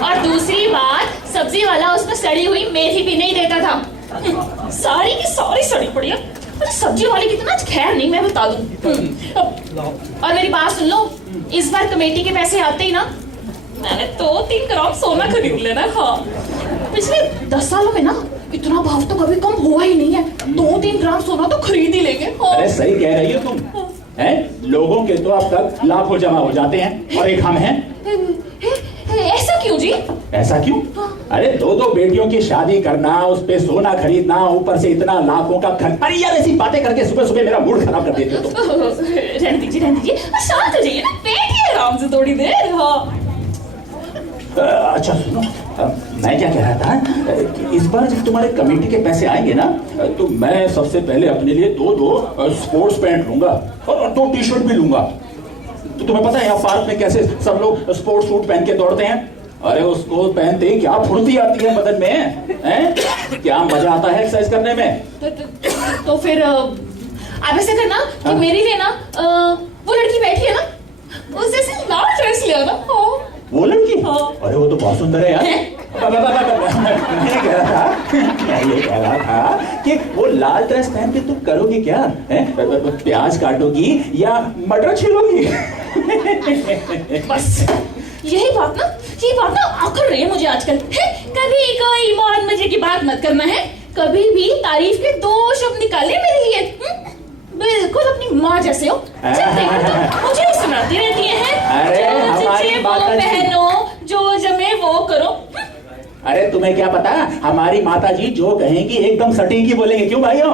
और दूसरी बात, सब्जी वाला उसमें सड़ी हुई मेथी भी नहीं देता था। सारी की सारी सड़ी पड़ी है। सब्जी वाले की तो ना खैर नहीं, मैं बता दूं। और मेरी बात सुन लो, इस बार कमेटी के पैसे आते ही ना मैंने तो 3 ग्राम सोना खरीद लेना। हाँ, पिछले 10 सालों में ना इतना भाव तो कभी कम हुआ ही नहीं है। 2-3 ग्राम सोना तो खरीद ही लेंगे। हाँ। अरे सही कह रही हो तुम हैं? लोगों के तो अब तक लाखों जमा हो जाते हैं और एक हम हैं। ऐसा क्यों जी? ऐसा क्यों? हाँ। अरे दो बेटियों की शादी करना, उस पे सोना खरीदना, ऊपर से इतना लाखों का खर्च। अरे यार ऐसी बातें करके सुबह सुबह मेरा मूड खराब कर देते हो तुम। रहने दीजिए, शांत हो जाइए ना, बैठिए आराम से थोड़ी देर। हाँ अच्छा सुनो, मैं क्या कह रहा था कि इस बार जब तुम्हारे कमेटी के पैसे आएंगे ना, तो मैं सबसे पहले अपने लिए दो स्पोर्ट्स पैंट लूंगा और 2 टी-शर्ट भी लूंगा। तो तुम्हें पता है यहाँ पार्क में कैसे सब लोग स्पोर्ट्स सूट पहन के दौड़ते हैं? अरे उसको पहनते ही क्या फुर्ती आती है बदन में, हैं? क्या मजा आता है एक्सरसाइज करने में। तो फिर आप ऐसे करना कि मेरे लिए ना वो लड़की बैठी है ना, उस जैसे लाल ड्रेस ले आना। वो लड़की? हाँ। अरे वो तो बहुत सुंदर है यार। मैं ये कह रहा था कि वो लाल ड्रेस पहन के तुम करोगी क्या? प्याज काटोगी या मटर छीलोगी? बस यही बात ना आकर रही है मुझे आजकल है। कभी कोई मौज मजे की बात मत करना है, कभी भी तारीफ के 2 शब्द निकाले मेरे लिए। बिल्कुल अपनी माँ जैसे हो, जब देखो तो मुझे सुनाती रहती है। अरे हमारी माताजी, पहनो जो जमे वो करो। अरे तुम्हें क्या पता, हमारी माताजी जो कहेंगी एकदम सटीक ही बोलेंगे। क्यों भाइयों?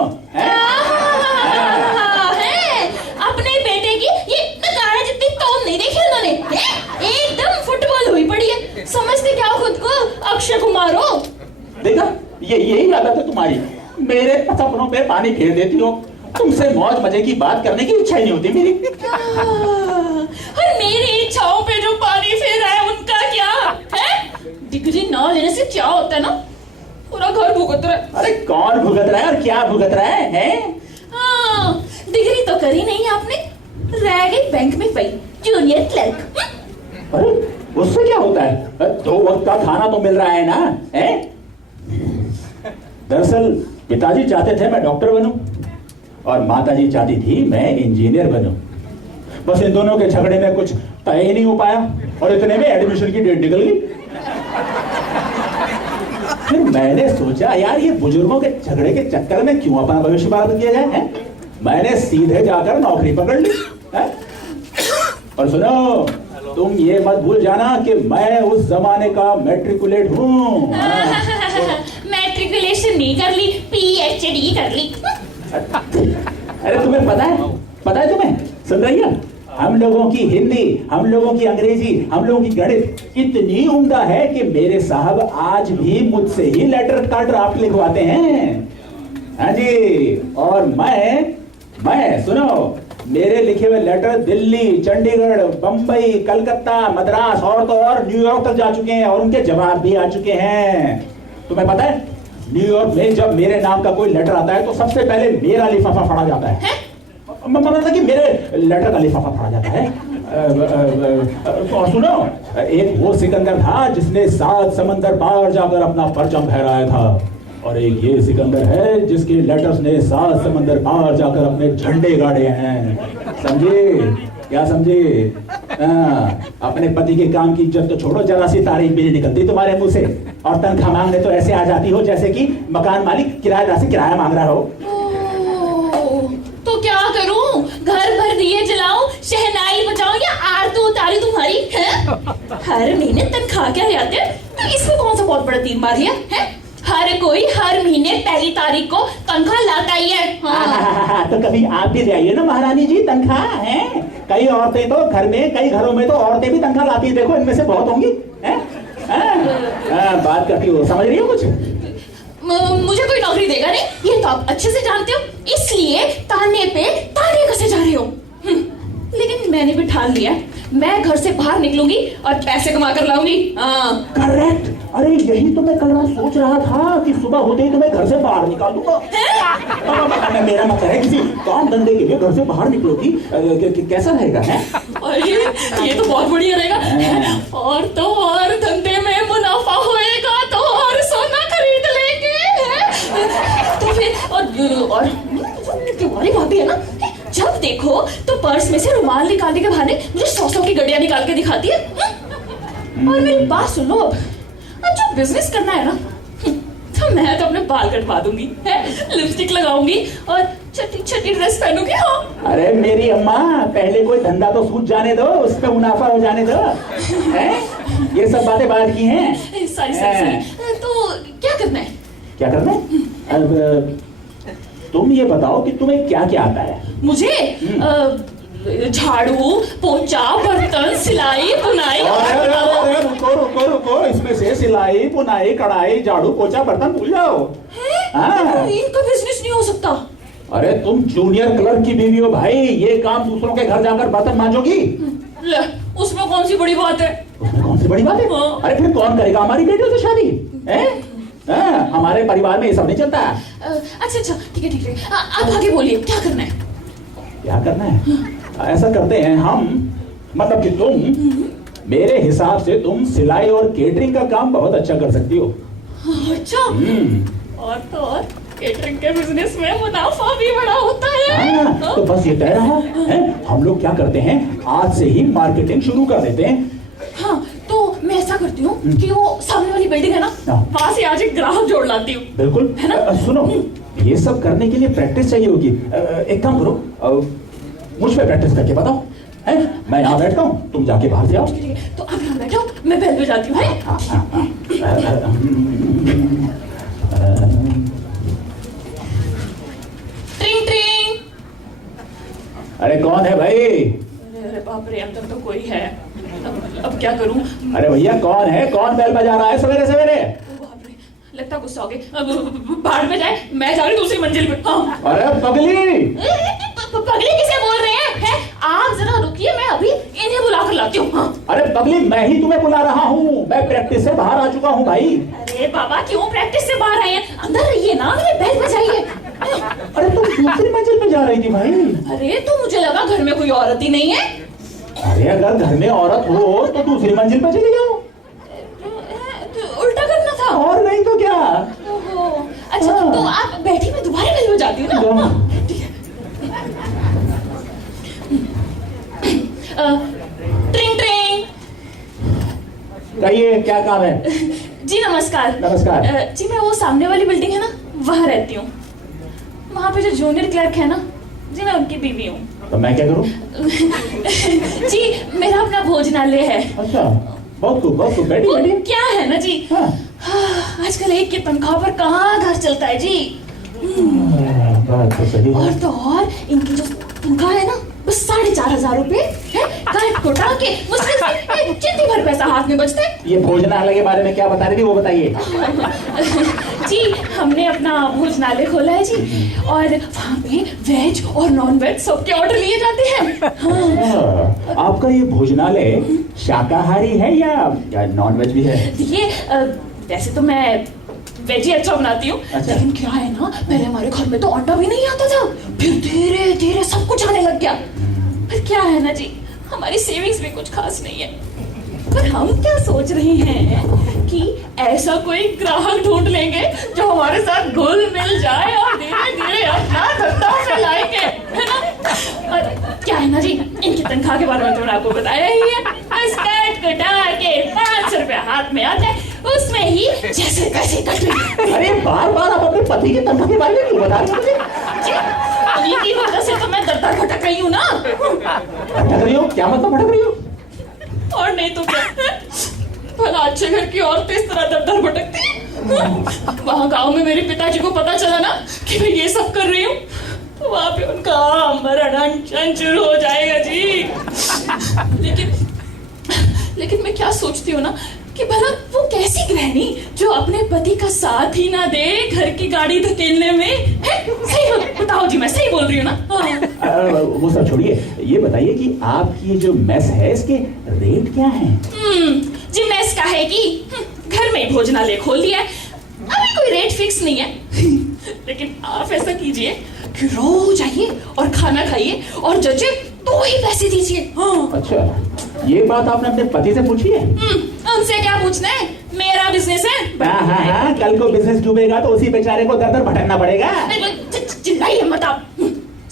अपने बेटे की ये नगाड़ा जितनी तोड़ नहीं देखी उन्होंने, एकदम फुटबॉल हुई पड़ी है। समझते क्या खुद को अक्षय कुमार हो? देखा, यही आदत है तुम्हारी, मेरे सपनों पे पानी फेर देती हो। तुमसे मौज मजे की बात करने की इच्छा ही नहीं होती मेरी। और मेरी इच्छाओं पे जो पानी फेर रहा है उनका क्या है? डिग्री ना लेने से क्या होता है ना, पूरा घर भुगत रहा है। अरे कौन भुगत रहा है और क्या भुगत रहा है? हाँ, डिग्री तो करी नहीं आपने, रह गई बैंक में वही जूनियर क्लर्क। अरे उससे क्या होता है, 2 वक्त का खाना तो मिल रहा है ना। दरअसल पिताजी चाहते थे मैं डॉक्टर बनूं और माताजी चाहती थी मैं इंजीनियर बनूं। बस इन दोनों के झगड़े में कुछ तय ही नहीं हो पाया और इतने में एडमिशन की डेट निकल गई। फिर मैंने सोचा यार ये बुजुर्गों के झगड़े के चक्कर में क्यों अपना भविष्य बर्बाद किया जाए है? मैंने सीधे जाकर नौकरी पकड़ ली है? और सुनो, तुम ये मत भूल जाना कि मैं उस जमाने का मैट्रिकुलेट हूँ। मैट्रिकुलेशन नहीं कर ली, PhD कर ली। अरे तुम्हें पता है तुम्हें? सुन रही है? हम लोगों की हिंदी, हम लोगों की अंग्रेजी, हम लोगों की गणित इतनी उम्दा है कि मेरे साहब आज भी मुझसे ही लेटर का ड्राफ्ट लिखवाते हैं। हाँ जी, और मैं सुनो, मेरे लिखे हुए लेटर दिल्ली, चंडीगढ़, बंबई, कलकत्ता, मद्रास और तो और न्यूयॉर्क तक जा चुके हैं और उनके जवाब भी आ चुके हैं। तुम्हें पता है न्यूयॉर्क में जब मेरे नाम का कोई लेटर आता है तो सबसे पहले मेरा लिफाफा फाड़ा जाता है। मतलब कि मेरे लेटर का लिफाफा फाड़ा जाता है। और सुनो, एक वो सिकंदर था जिसने 7 समंदर पार जाकर अपना परचम फहराया था, और एक ये सिकंदर है जिसके लेटर्स ने 7 समंदर पार जाकर अपने झंडे गाड़े हैं। समझे? क्या समझे? अपने पति के काम की इज्जत तो छोड़ो, जरा सी तारीफ भी नहीं निकलती तुम्हारे मुंह से, और तनख्वाह मांगने तो ऐसे आ जाती हो जैसे कि मकान मालिक किराएदार से किराया मांग रहा हो। तो क्या करूं? घर भर दिए जलाऊं, शहनाई बजाऊं या आरती उतारी तुम्हारी है? हर महीने तनख्वाह क्या ले आते हैं, तो इसमें कौन सा बहुत बड़ा तीर मार लिया है? हर कोई हर महीने 1 तारीख को तनख्वाह लाता ही है। हाँ। तो कभी आप भी ले आइए ना महारानी जी तनख्वाह है। कई औरतें तो घर में, कई घरों में तो औरतें भी तनख्वाह लाती है, देखो इनमें से बहुत होंगी। बात करती हो, समझ रही हो कुछ? मुझे कोई नौकरी देगा नहीं, ये तो आप अच्छे से जानते हो, इसलिए ताने पे ताने कसे जा रहे हो। लेकिन मैंने भी ठान लिया, मैं घर से बाहर निकलूंगी और पैसे कमा कर लाऊंगी। करेक्ट। अरे यही तो मैं कल रात सोच रहा था कि सुबह होते ही तो मैं घर से बाहर निकाल दूंगा। मेरा मतलब है किसी काम धंधे के लिए घर से बाहर निकलोगी, कैसा रहेगा? ये तो बहुत बढ़िया रहेगा। और तो और धंधे में मुनाफा होएगा तो और सोना खरीद लेंगे। तो फिर और तुम्हारी भाभी है ना, जब देखो तो पर्स में से रुमाल निकालने के बहाने मुझे 100 की गड्डियां निकाल के दिखाती है। और मेरी बात सुनो, अब जो बिजनेस करना है ना, तो मैं तो अपने बाल कटवा दूंगी, लिपस्टिक लगाऊंगी और छोटी छोटी ड्रेस पहनूंगी। हाँ। अरे मेरी अम्मा, पहले कोई धंधा तो सूझ जाने दो, उस पे मुनाफा हो जाने दो। ये सब बातें बाद की हैं। सॉरी करना है? क्या करना है? अब तुम ये बताओ कि तुम्हें क्या क्या आता है? मुझे झाड़ू, पोंछा, बर्तन, सिलाई, बुनाई। रुको, इसमें से सिलाई, बुनाई, कढ़ाई, झाड़ू, पोछा, बर्तन भूल जाओ। हाँ। इनका बिजनेस नहीं हो सकता। अरे तुम जूनियर क्लर्क की बीवी हो भाई, ये काम दूसरों के घर जाकर बर्तन मांजोगी? ले, उसमें कौन सी बड़ी बात है? उसमें कौन सी बड़ी बात है? हाँ। अरे फिर कौन करेगा हमारी बेटियों से शादी? हाँ, हमारे परिवार में ये सब नहीं चलता। अच्छा ठीक है। आप आगे बोलिए, क्या करना है? क्या करना है? ऐसा करते हैं हम, मतलब कि तुम, मेरे हिसाब से तुम सिलाई और केटरिंग का काम बहुत अच्छा कर सकती हो। अच्छा। और तो और केटरिंग के बिजनेस में मुनाफा भी बड़ा होता है। हाँ, तो बस ये तय रहा है। हम लोग क्या करते हैं, आज से ही मार्केटिंग शुरू कर देते हैं। हाँ, तो मैं ऐसा करती हूँ कि वो सामने वाली बिल्डिंग है ना, वहाँ से आज एक ग्राहक जोड़ लाती हूँ। बिल्कुल, है ना? सुनो, ये सब करने के लिए प्रैक्टिस चाहिए होगी। एक काम करो, मुझ पे प्रैक्टिस करके बताओ। है? मैं यहाँ बैठता हूँ, तुम जाके बाहर से आओ। ठीक है, तो आप यहाँ बैठो, मैं बेल बजाती हूँ। ट्रिंग ट्रिंग। अरे कौन है भाई? अरे बाप रे, अंदर तो कोई है। अब क्या करूं? अरे भैया कौन है? कौन बेल बजा रहा है सवेरे सवेरे? बाप रे, लगता गुस्सा हो गया। अब बाहर में जाए, मैं जा रही दूसरी मंजिल पे। हाँ। अरे पगली, पगली किसे बोल रहे हैं? आप जरा रुकिए, मैं अभी इन्हें बुला कर लाती हूँ। हाँ। अरे पगली, मैं ही तुम्हें बुला रहा हूँ, मैं प्रैक्टिस से बाहर आ चुका हूँ भाई। अरे बाबा, क्यों प्रैक्टिस से बाहर आए हैं? अंदर रहिए ना, मेरे बेल बजाइए। अरे तुम दूसरी मंजिल पे जा रही थी भाई। अरे तो मुझे लगा घर में कोई औरत ही नहीं है। अरे अगर घर में औरत हो तो दूसरी मंजिल पे चले जाओ। तो उल्टा करना था। और नहीं तो क्या। ओहो, अच्छा तो आप बैठी, मैं दोबारा बेल बजाती हूँ ना। हाँ, ठीक है। ट्रिंग ट्रिंग। कहिए, क्या काम है? जी नमस्कार। नमस्कार। जी मैं वो सामने वाली बिल्डिंग है ना, वहाँ रहती हूँ। वहाँ पे जो जूनियर क्लर्क है ना जी, मैं उनकी बीवी हूँ। तो मैं क्या करूँ? जी मेरा अपना भोजनालय है। अच्छा, बहुत खूब, बहुत खूब। बैठी वो बैठी। क्या है ना जी, हाँ। आजकल एक की तनख्वाह पर कहाँ घर चलता है जी। बात तो सही है। और तो और इनकी जो तनख्वाह है ना, बस 4,500 रुपए है। काट कोटा के मुश्किल से चिंती भर पैसा हाथ में बचता है। ये भोजनालय के बारे में क्या बता रही थी, वो बताइए। जी हमने अपना भोजनालय खोला है जी, और वहाँ पे वेज और नॉन वेज सबके ऑर्डर लिए जाते हैं। हाँ। आपका ये भोजनालय शाकाहारी है या नॉन वेज भी है? देखिए, वैसे तो मैं वेज ही अच्छा बनाती हूँ। अच्छा। लेकिन क्या है ना, पहले हमारे घर में तो अंडा भी नहीं आता था, फिर धीरे धीरे सब कुछ आने लग गया। फिर क्या है ना जी, हमारी सेविंग्स भी कुछ खास नहीं है। पर हम क्या सोच रहे हैं कि ऐसा कोई ग्राहक ढूंढ लेंगे जो हमारे साथ घुल मिल जाए और धीरे धीरे अपना धंधा फैलाएंगे, है ना? और क्या है ना जी, इनकी तनख्वाह के बारे में तो मैंने आपको बताया ही है। स्कर्ट कटा के 500 रुपया हाथ में आता है, उसमें ही जैसे तैसे कट रही। अरे बार बार आप अपने पति की तनख्वाह के बारे में क्यों बता रही हो? उन्हीं की वजह से तो मैं दर भटक रही हूँ ना। भटक रही हो? क्या मतलब भटक रही हो? और नहीं तो क्या, भला अच्छे घर की औरतें इस तरह दर भटकती हैं? वहाँ गांव में मेरे पिताजी को पता चला ना कि मैं ये सब कर रही हूँ, तो वहाँ पे उनका मरण अनशन शुरू हो जाएगा जी। लेकिन मैं क्या सोचती हूँ ना कि भला वो कैसी गृहिणी जो अपने पति का साथ ही ना दे घर की गाड़ी धकेलने में है? सही बताओ जी, मैं सही बोल रही हूँ ना? वो सब छोड़िए, ये बताइए कि आपकी ये जो मेस है इसके रेट क्या हैं? जी मेस का है कि घर में भोजनालय खोल लिया है, अभी कोई रेट फिक्स नहीं है। लेकिन आप ऐसा कीजिए कि रोज आइए और खाना खाइए और जचे तो ही पैसे दीजिए। हाँ। अच्छा, ये बात आपने अपने पति से पूछी है? उनसे क्या पूछना है, मेरा बिजनेस है। हाँ, कल को बिजनेस डूबेगा तो उसी बेचारे को दर दर भटकना पड़ेगा। चिल्लाइए मत आप,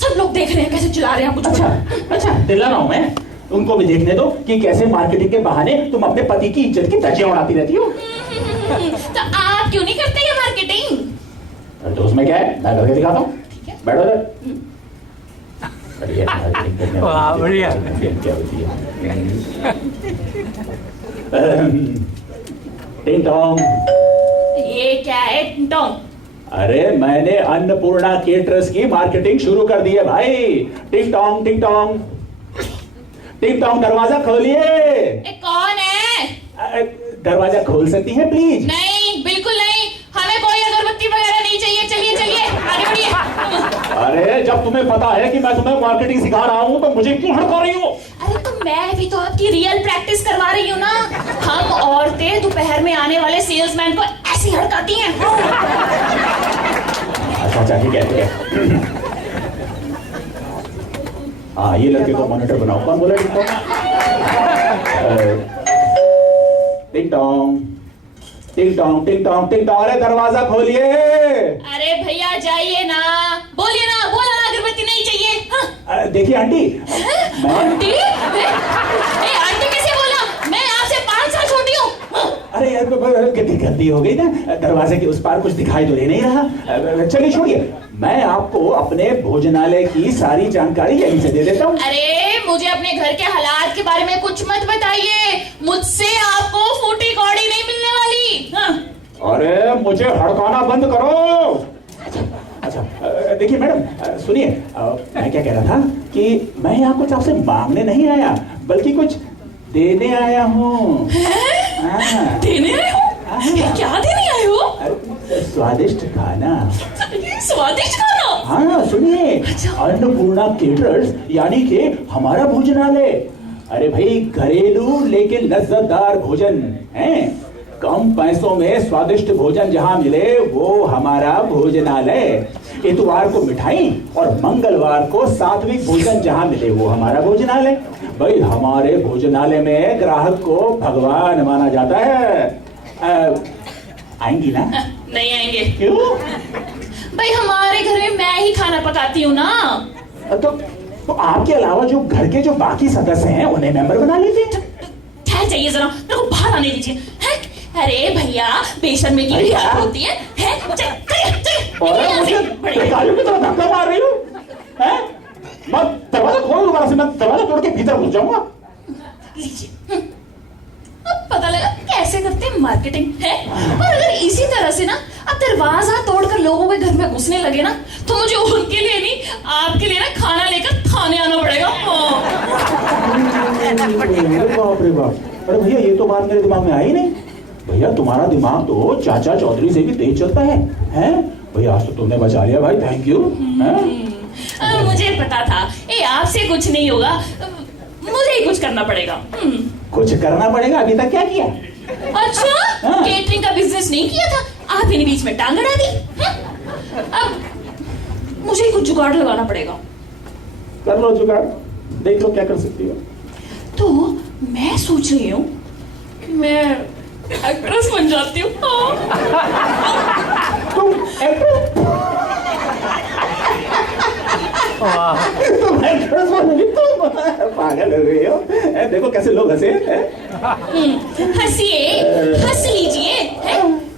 सब लोग देख रहे हैं कैसे चिल्ला रहे हैं कुछ। अच्छा, चिल्ला रहा हूँ मैं, उनको भी देखने दो कि कैसे मार्केटिंग के बहाने तुम अपने पति की इज्जत की धज्जियां उड़ाती रहती हो। तो आप क्यों नहीं करते ये मार्केटिंग? तो उसमें क्या है, मैं करके दिखाता हूँ। बैठो इधर। वाह, बढ़िया। क्या होती है? टिंग टोंग। ये क्या है टोंग? अरे मैंने अन्नपूर्णा केटरर्स की मार्केटिंग शुरू कर दी है भाई। टिंग टोंग टिंग टोंग टिंग टोंग, दरवाजा खोलिए। ये कौन है? दरवाजा खोल सकती है प्लीज? नहीं, बिल्कुल नहीं, हमें कोई अगरबत्ती वगैरह नहीं चाहिए। चलिए चलिए आगे बढ़िए। अरे जब तुम्हें पता है कि मैं तुम्हें मार्केटिंग सिखा रहा हूँ तो मुझे क्यों हड़का रही हो? अरे तो मैं भी तो आपकी रियल प्रैक्टिस करवा रही हूँ ना। हम औरतें दोपहर में आने वाले सेल्समैन को ऐसे हड़काती हैं। अच्छा ठीक है ठीक है। हाँ ये लड़के को मॉनिटर बनाओ। कौन बोला टिंग टोंग टिंग टोंग टिंग टोंग टिंग टोंग? अरे दरवाजा खोलिए। अरे भैया जाइए ना, बोलिए ना, बोला ना अगरबत्ती नहीं चाहिए। हाँ? देखिए आंटी, आंटी? आंटी कैसे बोला? मैं आपसे 5 साल छोटी हूँ। अरे यार गलती हो गई ना, दरवाजे के उस पार कुछ दिखाई तो नहीं रहा। चलिए छोड़िए, मैं आपको अपने भोजनालय की सारी जानकारी यहीं से दे देता हूँ। अरे मुझे अपने घर के हालात के बारे में कुछ मत बताइए, मुझसे आपको फूटी कौड़ी नहीं मिलने वाली। हाँ? अरे मुझे हड़काना बंद करो। अच्छा देखिए मैडम, सुनिए, मैं क्या कह रहा था कि मैं यहाँ कुछ आपसे मांगने नहीं आया बल्कि कुछ देने आया हूँ। देने आए हो? क्या देने आए हो? स्वादिष्ट खाना। स्वादिष्ट खाना? हाँ सुनिए, अन्नपूर्णा केटरर्स यानी कि हमारा भोजनालय। अरे भाई घरेलू लेकिन लज्जतदार भोजन है, कम पैसों में स्वादिष्ट भोजन जहाँ मिले वो हमारा भोजनालय। इतवार को मिठाई और मंगलवार को सात्विक भोजन जहाँ मिले वो हमारा भोजनालय। भाई हमारे भोजनालय में ग्राहक को भगवान माना जाता है। आएंगी ना? नहीं आएंगे। क्यों? भाई हमारे घर में मैं ही खाना पकाती हूँ ना। तो आपके अलावा जो घर के जो बाकी सदस्य हैं उन्हें मेंबर बना लीजिए। क्या चाहिए जरा, मेरे को बाहर आने दीजिए। अरे भैया बेशर्मी की भी बात होती है? भिखारियों की तरह धक्का मार रही हूँ? मैं दरवाजा खोल दोबारा से, मैं दरवाजा तोड़ के भीतर घुस जाऊंगा। लीजिए, अब पता लगा कैसे करते हैं मार्केटिंग है। और अगर इसी तरह से ना अब दरवाजा तोड़कर लोगों के घर में घुसने लगे ना तो मुझे उनके लिए नहीं आपके लिए ना खाना लेकर थाने आना पड़ेगा। बाप रे बाप, अरे भैया ये तो बात मेरे दिमाग में आई नहीं। भैया तुम्हारा दिमाग तो चाचा चौधरी से भी तेज चलता है। हैं? भैया आज तो तुमने बचा लिया भाई, थैंक यू। मुझे पता था ये आपसे कुछ नहीं होगा, मुझे ही कुछ करना पड़ेगा। कुछ करना पड़ेगा? अभी तक क्या किया? अच्छा हाँ। केटरिंग का बिजनेस नहीं किया था, आप इन बीच में टांग अड़ा दी। अब मुझे ही कुछ जुगाड़ लगाना पड़ेगा। कर लो जुगाड़, देख लो क्या कर सकती हो। तो मैं सोच रही हूँ कि मैं एक्ट्रेस बन जाती हूँ। तुम एक्ट्रेस? तुम एक्ट्रेस बनोगी? तुम पागल हो गई हो। देखो कैसे लोग हंसे। हंसिए, हंस लीजिए।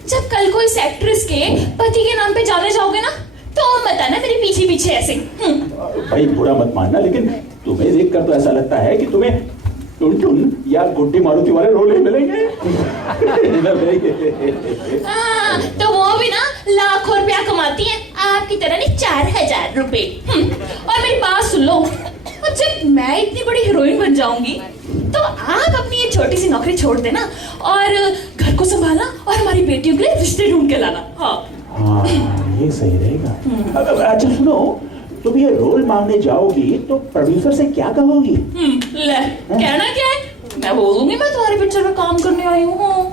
जब कल को इस एक्ट्रेस के पति के नाम पे जाने जाओगे ना तो बताना मेरे पीछे पीछे ऐसे। भाई बुरा मत मानना, लेकिन तुम्हें देखकर तो ऐसा लगता है कि तुम्हें टुन या गुड्डी मारुति वाले रोल ही मिलेंगे। तो वो भी ना लाखों रुपया कमाती है, आपकी तरह नहीं 4000 रुपए। और मेरी बात सुन लो, और जब मैं इतनी बड़ी हीरोइन बन जाऊंगी तो आप अपनी ये छोटी सी नौकरी छोड़ देना और घर को संभालना और हमारी बेटियों के लिए रिश्ते ढूंढ के लाना। हाँ ये सही रहेगा। अच्छा सुनो, तुम ये रोल मांगने जाओगी तो प्रोड्यूसर से क्या कहोगी? ले कहना क्या है, मैं बोलूंगी मैं तुम्हारी पिक्चर में काम करने आई हूँ।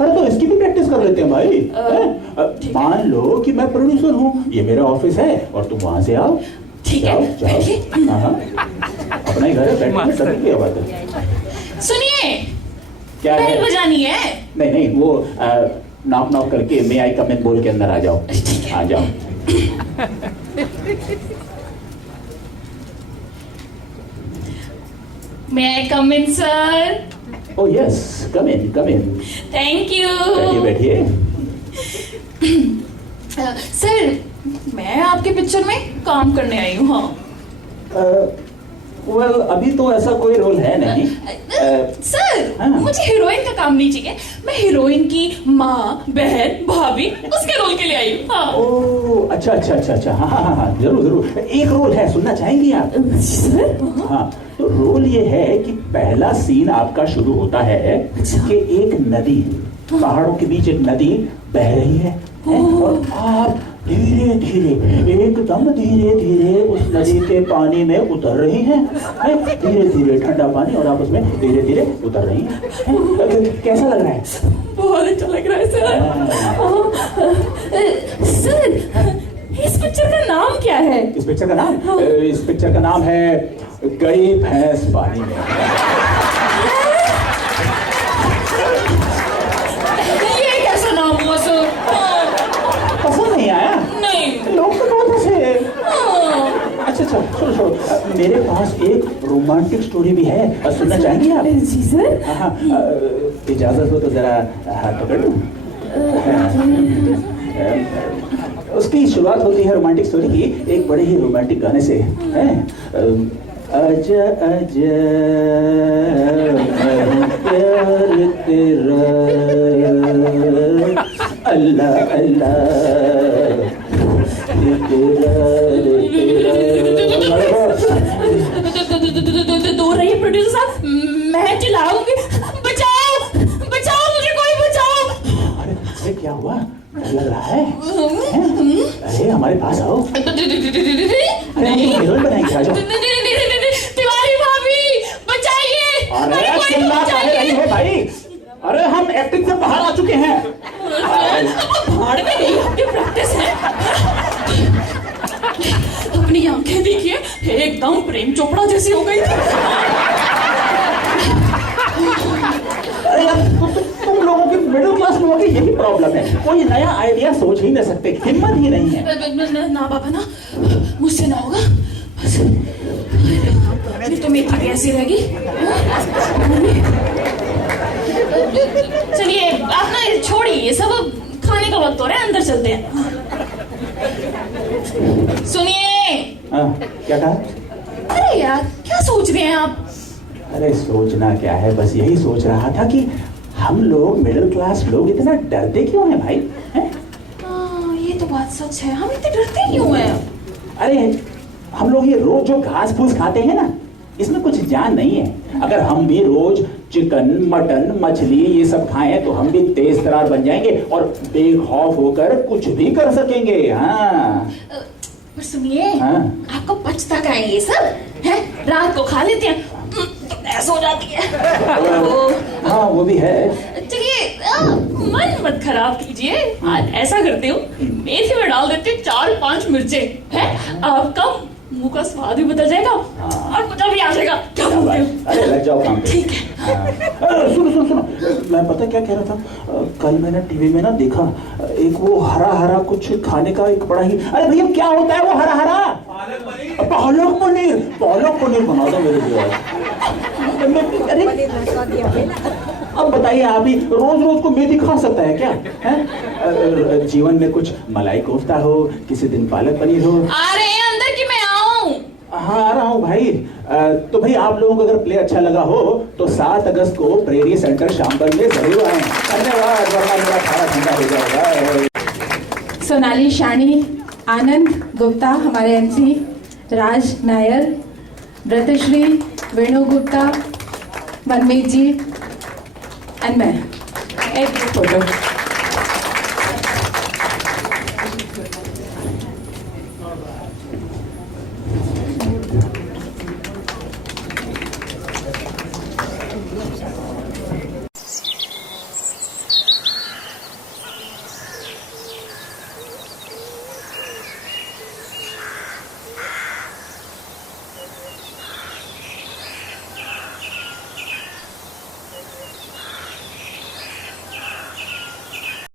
अरे तो इसकी भी प्रैक्टिस कर लेते हैं भाई। मान लो कि मैं प्रोड्यूसर हूँ, ये मेरा ऑफिस है और तुम वहां से आओ। ठीक है, अपना ही घर है, बैठने की बात है। सुनिए क्या है? बेल बजानी है? नहीं वो नॉक नॉक करके मे आई कम इन बोल के अंदर आ जाओ। आ जाओ। May I come in, sir? Oh yes, come in, come in. Thank you. बैठिए। सर मैं आपके पिक्चर में काम करने आई हूँ। हाँ वेल अभी तो ऐसा कोई रोल है नहीं। सर हाँ। मुझे हीरोइन का काम नहीं चाहिए, मैं हीरोइन की माँ, बहन, भाभी उसके रोल के लिए आई हूँ। हाँ। ओह अच्छा अच्छा अच्छा अच्छा, हाँ हाँ हाँ जरूर जरूर। एक रोल है, सुनना चाहेंगी आप? सर हाँ, तो रोल ये है कि पहला सीन आपका शुरू होता है कि एक नदी, पहाड़ों के बीच एक नदी बह रही है और आप धीरे धीरे, एकदम धीरे धीरे उस नदी के पानी में उतर रही हैं, धीरे धीरे ठंडा पानी, और आप उसमें धीरे धीरे उतर रही हैं। कैसा लग रहा है? बहुत अच्छा लग रहा है सर। इस पिक्चर का नाम क्या है? इस पिक्चर का नाम? इस पिक्चर का नाम है गई भैंस पानी में। ये कैसा नाम हुआ सर? पसंद नहीं आया? नहीं। लोग तो बहुत हंसे। अच्छा अच्छा, छोड़ो छोड़ो, मेरे पास एक रोमांटिक स्टोरी भी है, सुनना चाहेंगे आप? जी सर। हाँ, इजाजत हो तो जरा हाथ पकड़ लूं। उसकी शुरुआत होती है रोमांटिक स्टोरी की एक बड़े ही रोमांटिक गाने से, है आजा आजा मैं प्यार तेरा, अल्लाह अल्लाह दूर रहिए प्रोड्यूसर साहब, मैं चिल्लाऊंगी, बचाओ बचाओ मुझे, कोई बचाओ। अरे क्या हुआ, डर लग रहा है? अरे हमारे पास आओ। अरे हीरोइन बनाएंगे, आ जाओ। तिवारी भाभी बचाइए। अरे चिल्ला काहे रही हो भाई? अरे हम एक्टिंग से बाहर आ चुके हैं। भाड़ में नहीं, आपकी प्रैक्टिस है। अपनी आंखें देखिए, एकदम प्रेम चोपड़ा जैसी हो गई। अरे यार तुम लोगों की, मिडिल क्लास लोगों की यही प्रॉब्लम है, कोई नया आइडिया सोच ही नहीं सकते, हिम्मत ही नहीं है। ना बाबा ना, मुझसे ना होगा। फिर तो मेथी भी ऐसी रहेगी। चलिए आप ना छोड़िए ये सब, खाने का वक्त हो रहा है, अंदर चलते हैं। सुनिए। हाँ, क्या कहा? अरे यार क्या सोच रहे हैं आप? अरे सोचना क्या है, बस यही सोच रहा था कि हम लोग मिडिल क्लास लोग इतना डरते क्यों हैं भाई? हाँ ये तो बात सच है, हम इतने डरते क्यों हैं? अरे हम लोग ये रोज जो घास फूस खाते हैं ना, इसमें कुछ जान नहीं है। अगर हम भी रोज चिकन, मटन, मछली ये सब खाएं तो हम भी तेज तरार बन जाएंगे और बेखौफ होकर कुछ भी कर सकेंगे। हाँ पर सुनिए, हाँ? आपको पचता का है ये सब? है रात को खा लेते हैं तो गैस हो जाती है। हाँ वो भी है। चलिए मन मत खराब कीजिए, आज ऐसा करते हो मेथी में डाल देते 4-5 मिर्चें, है आपका मुंह का स्वाद भी बदल जाएगा और मजा भी आ जाएगा। क्या बोलते हो? अरे लग जाओ काम पे। ठीक है। सुनो सुनो सुनो, मैं पता क्या कह रहा था, कल मैंने टीवी में ना देखा एक वो हरा हरा कुछ खाने का एक बड़ा ही, अरे भैया क्या होता है वो हरा हरा? पालक पनीर। पालक पनीर बना दो मेरे लिए। अरे अब बताइए, आप ही रोज रोज को मेथी खा सकता है क्या? है जीवन में कुछ मलाई कोफ्ता हो, किसी दिन पालक पनीर हो। अरे अंदर की मैं आऊं। हाँ आ रहा हूँ भाई। तो भाई आप लोगों को अगर प्ले अच्छा लगा हो तो 7 अगस्त को प्रेरी सेंटर शामबन में जरूर आए। धन्यवाद, वरना मेरा खाना ठंडा हो जाएगा। सोनाली शानी, आनंद गुप्ता हमारे एमसी, राज नायर, व्रतश्री, वेणु गुप्ता, मनमीत जी एंड मैं। एक फोटो।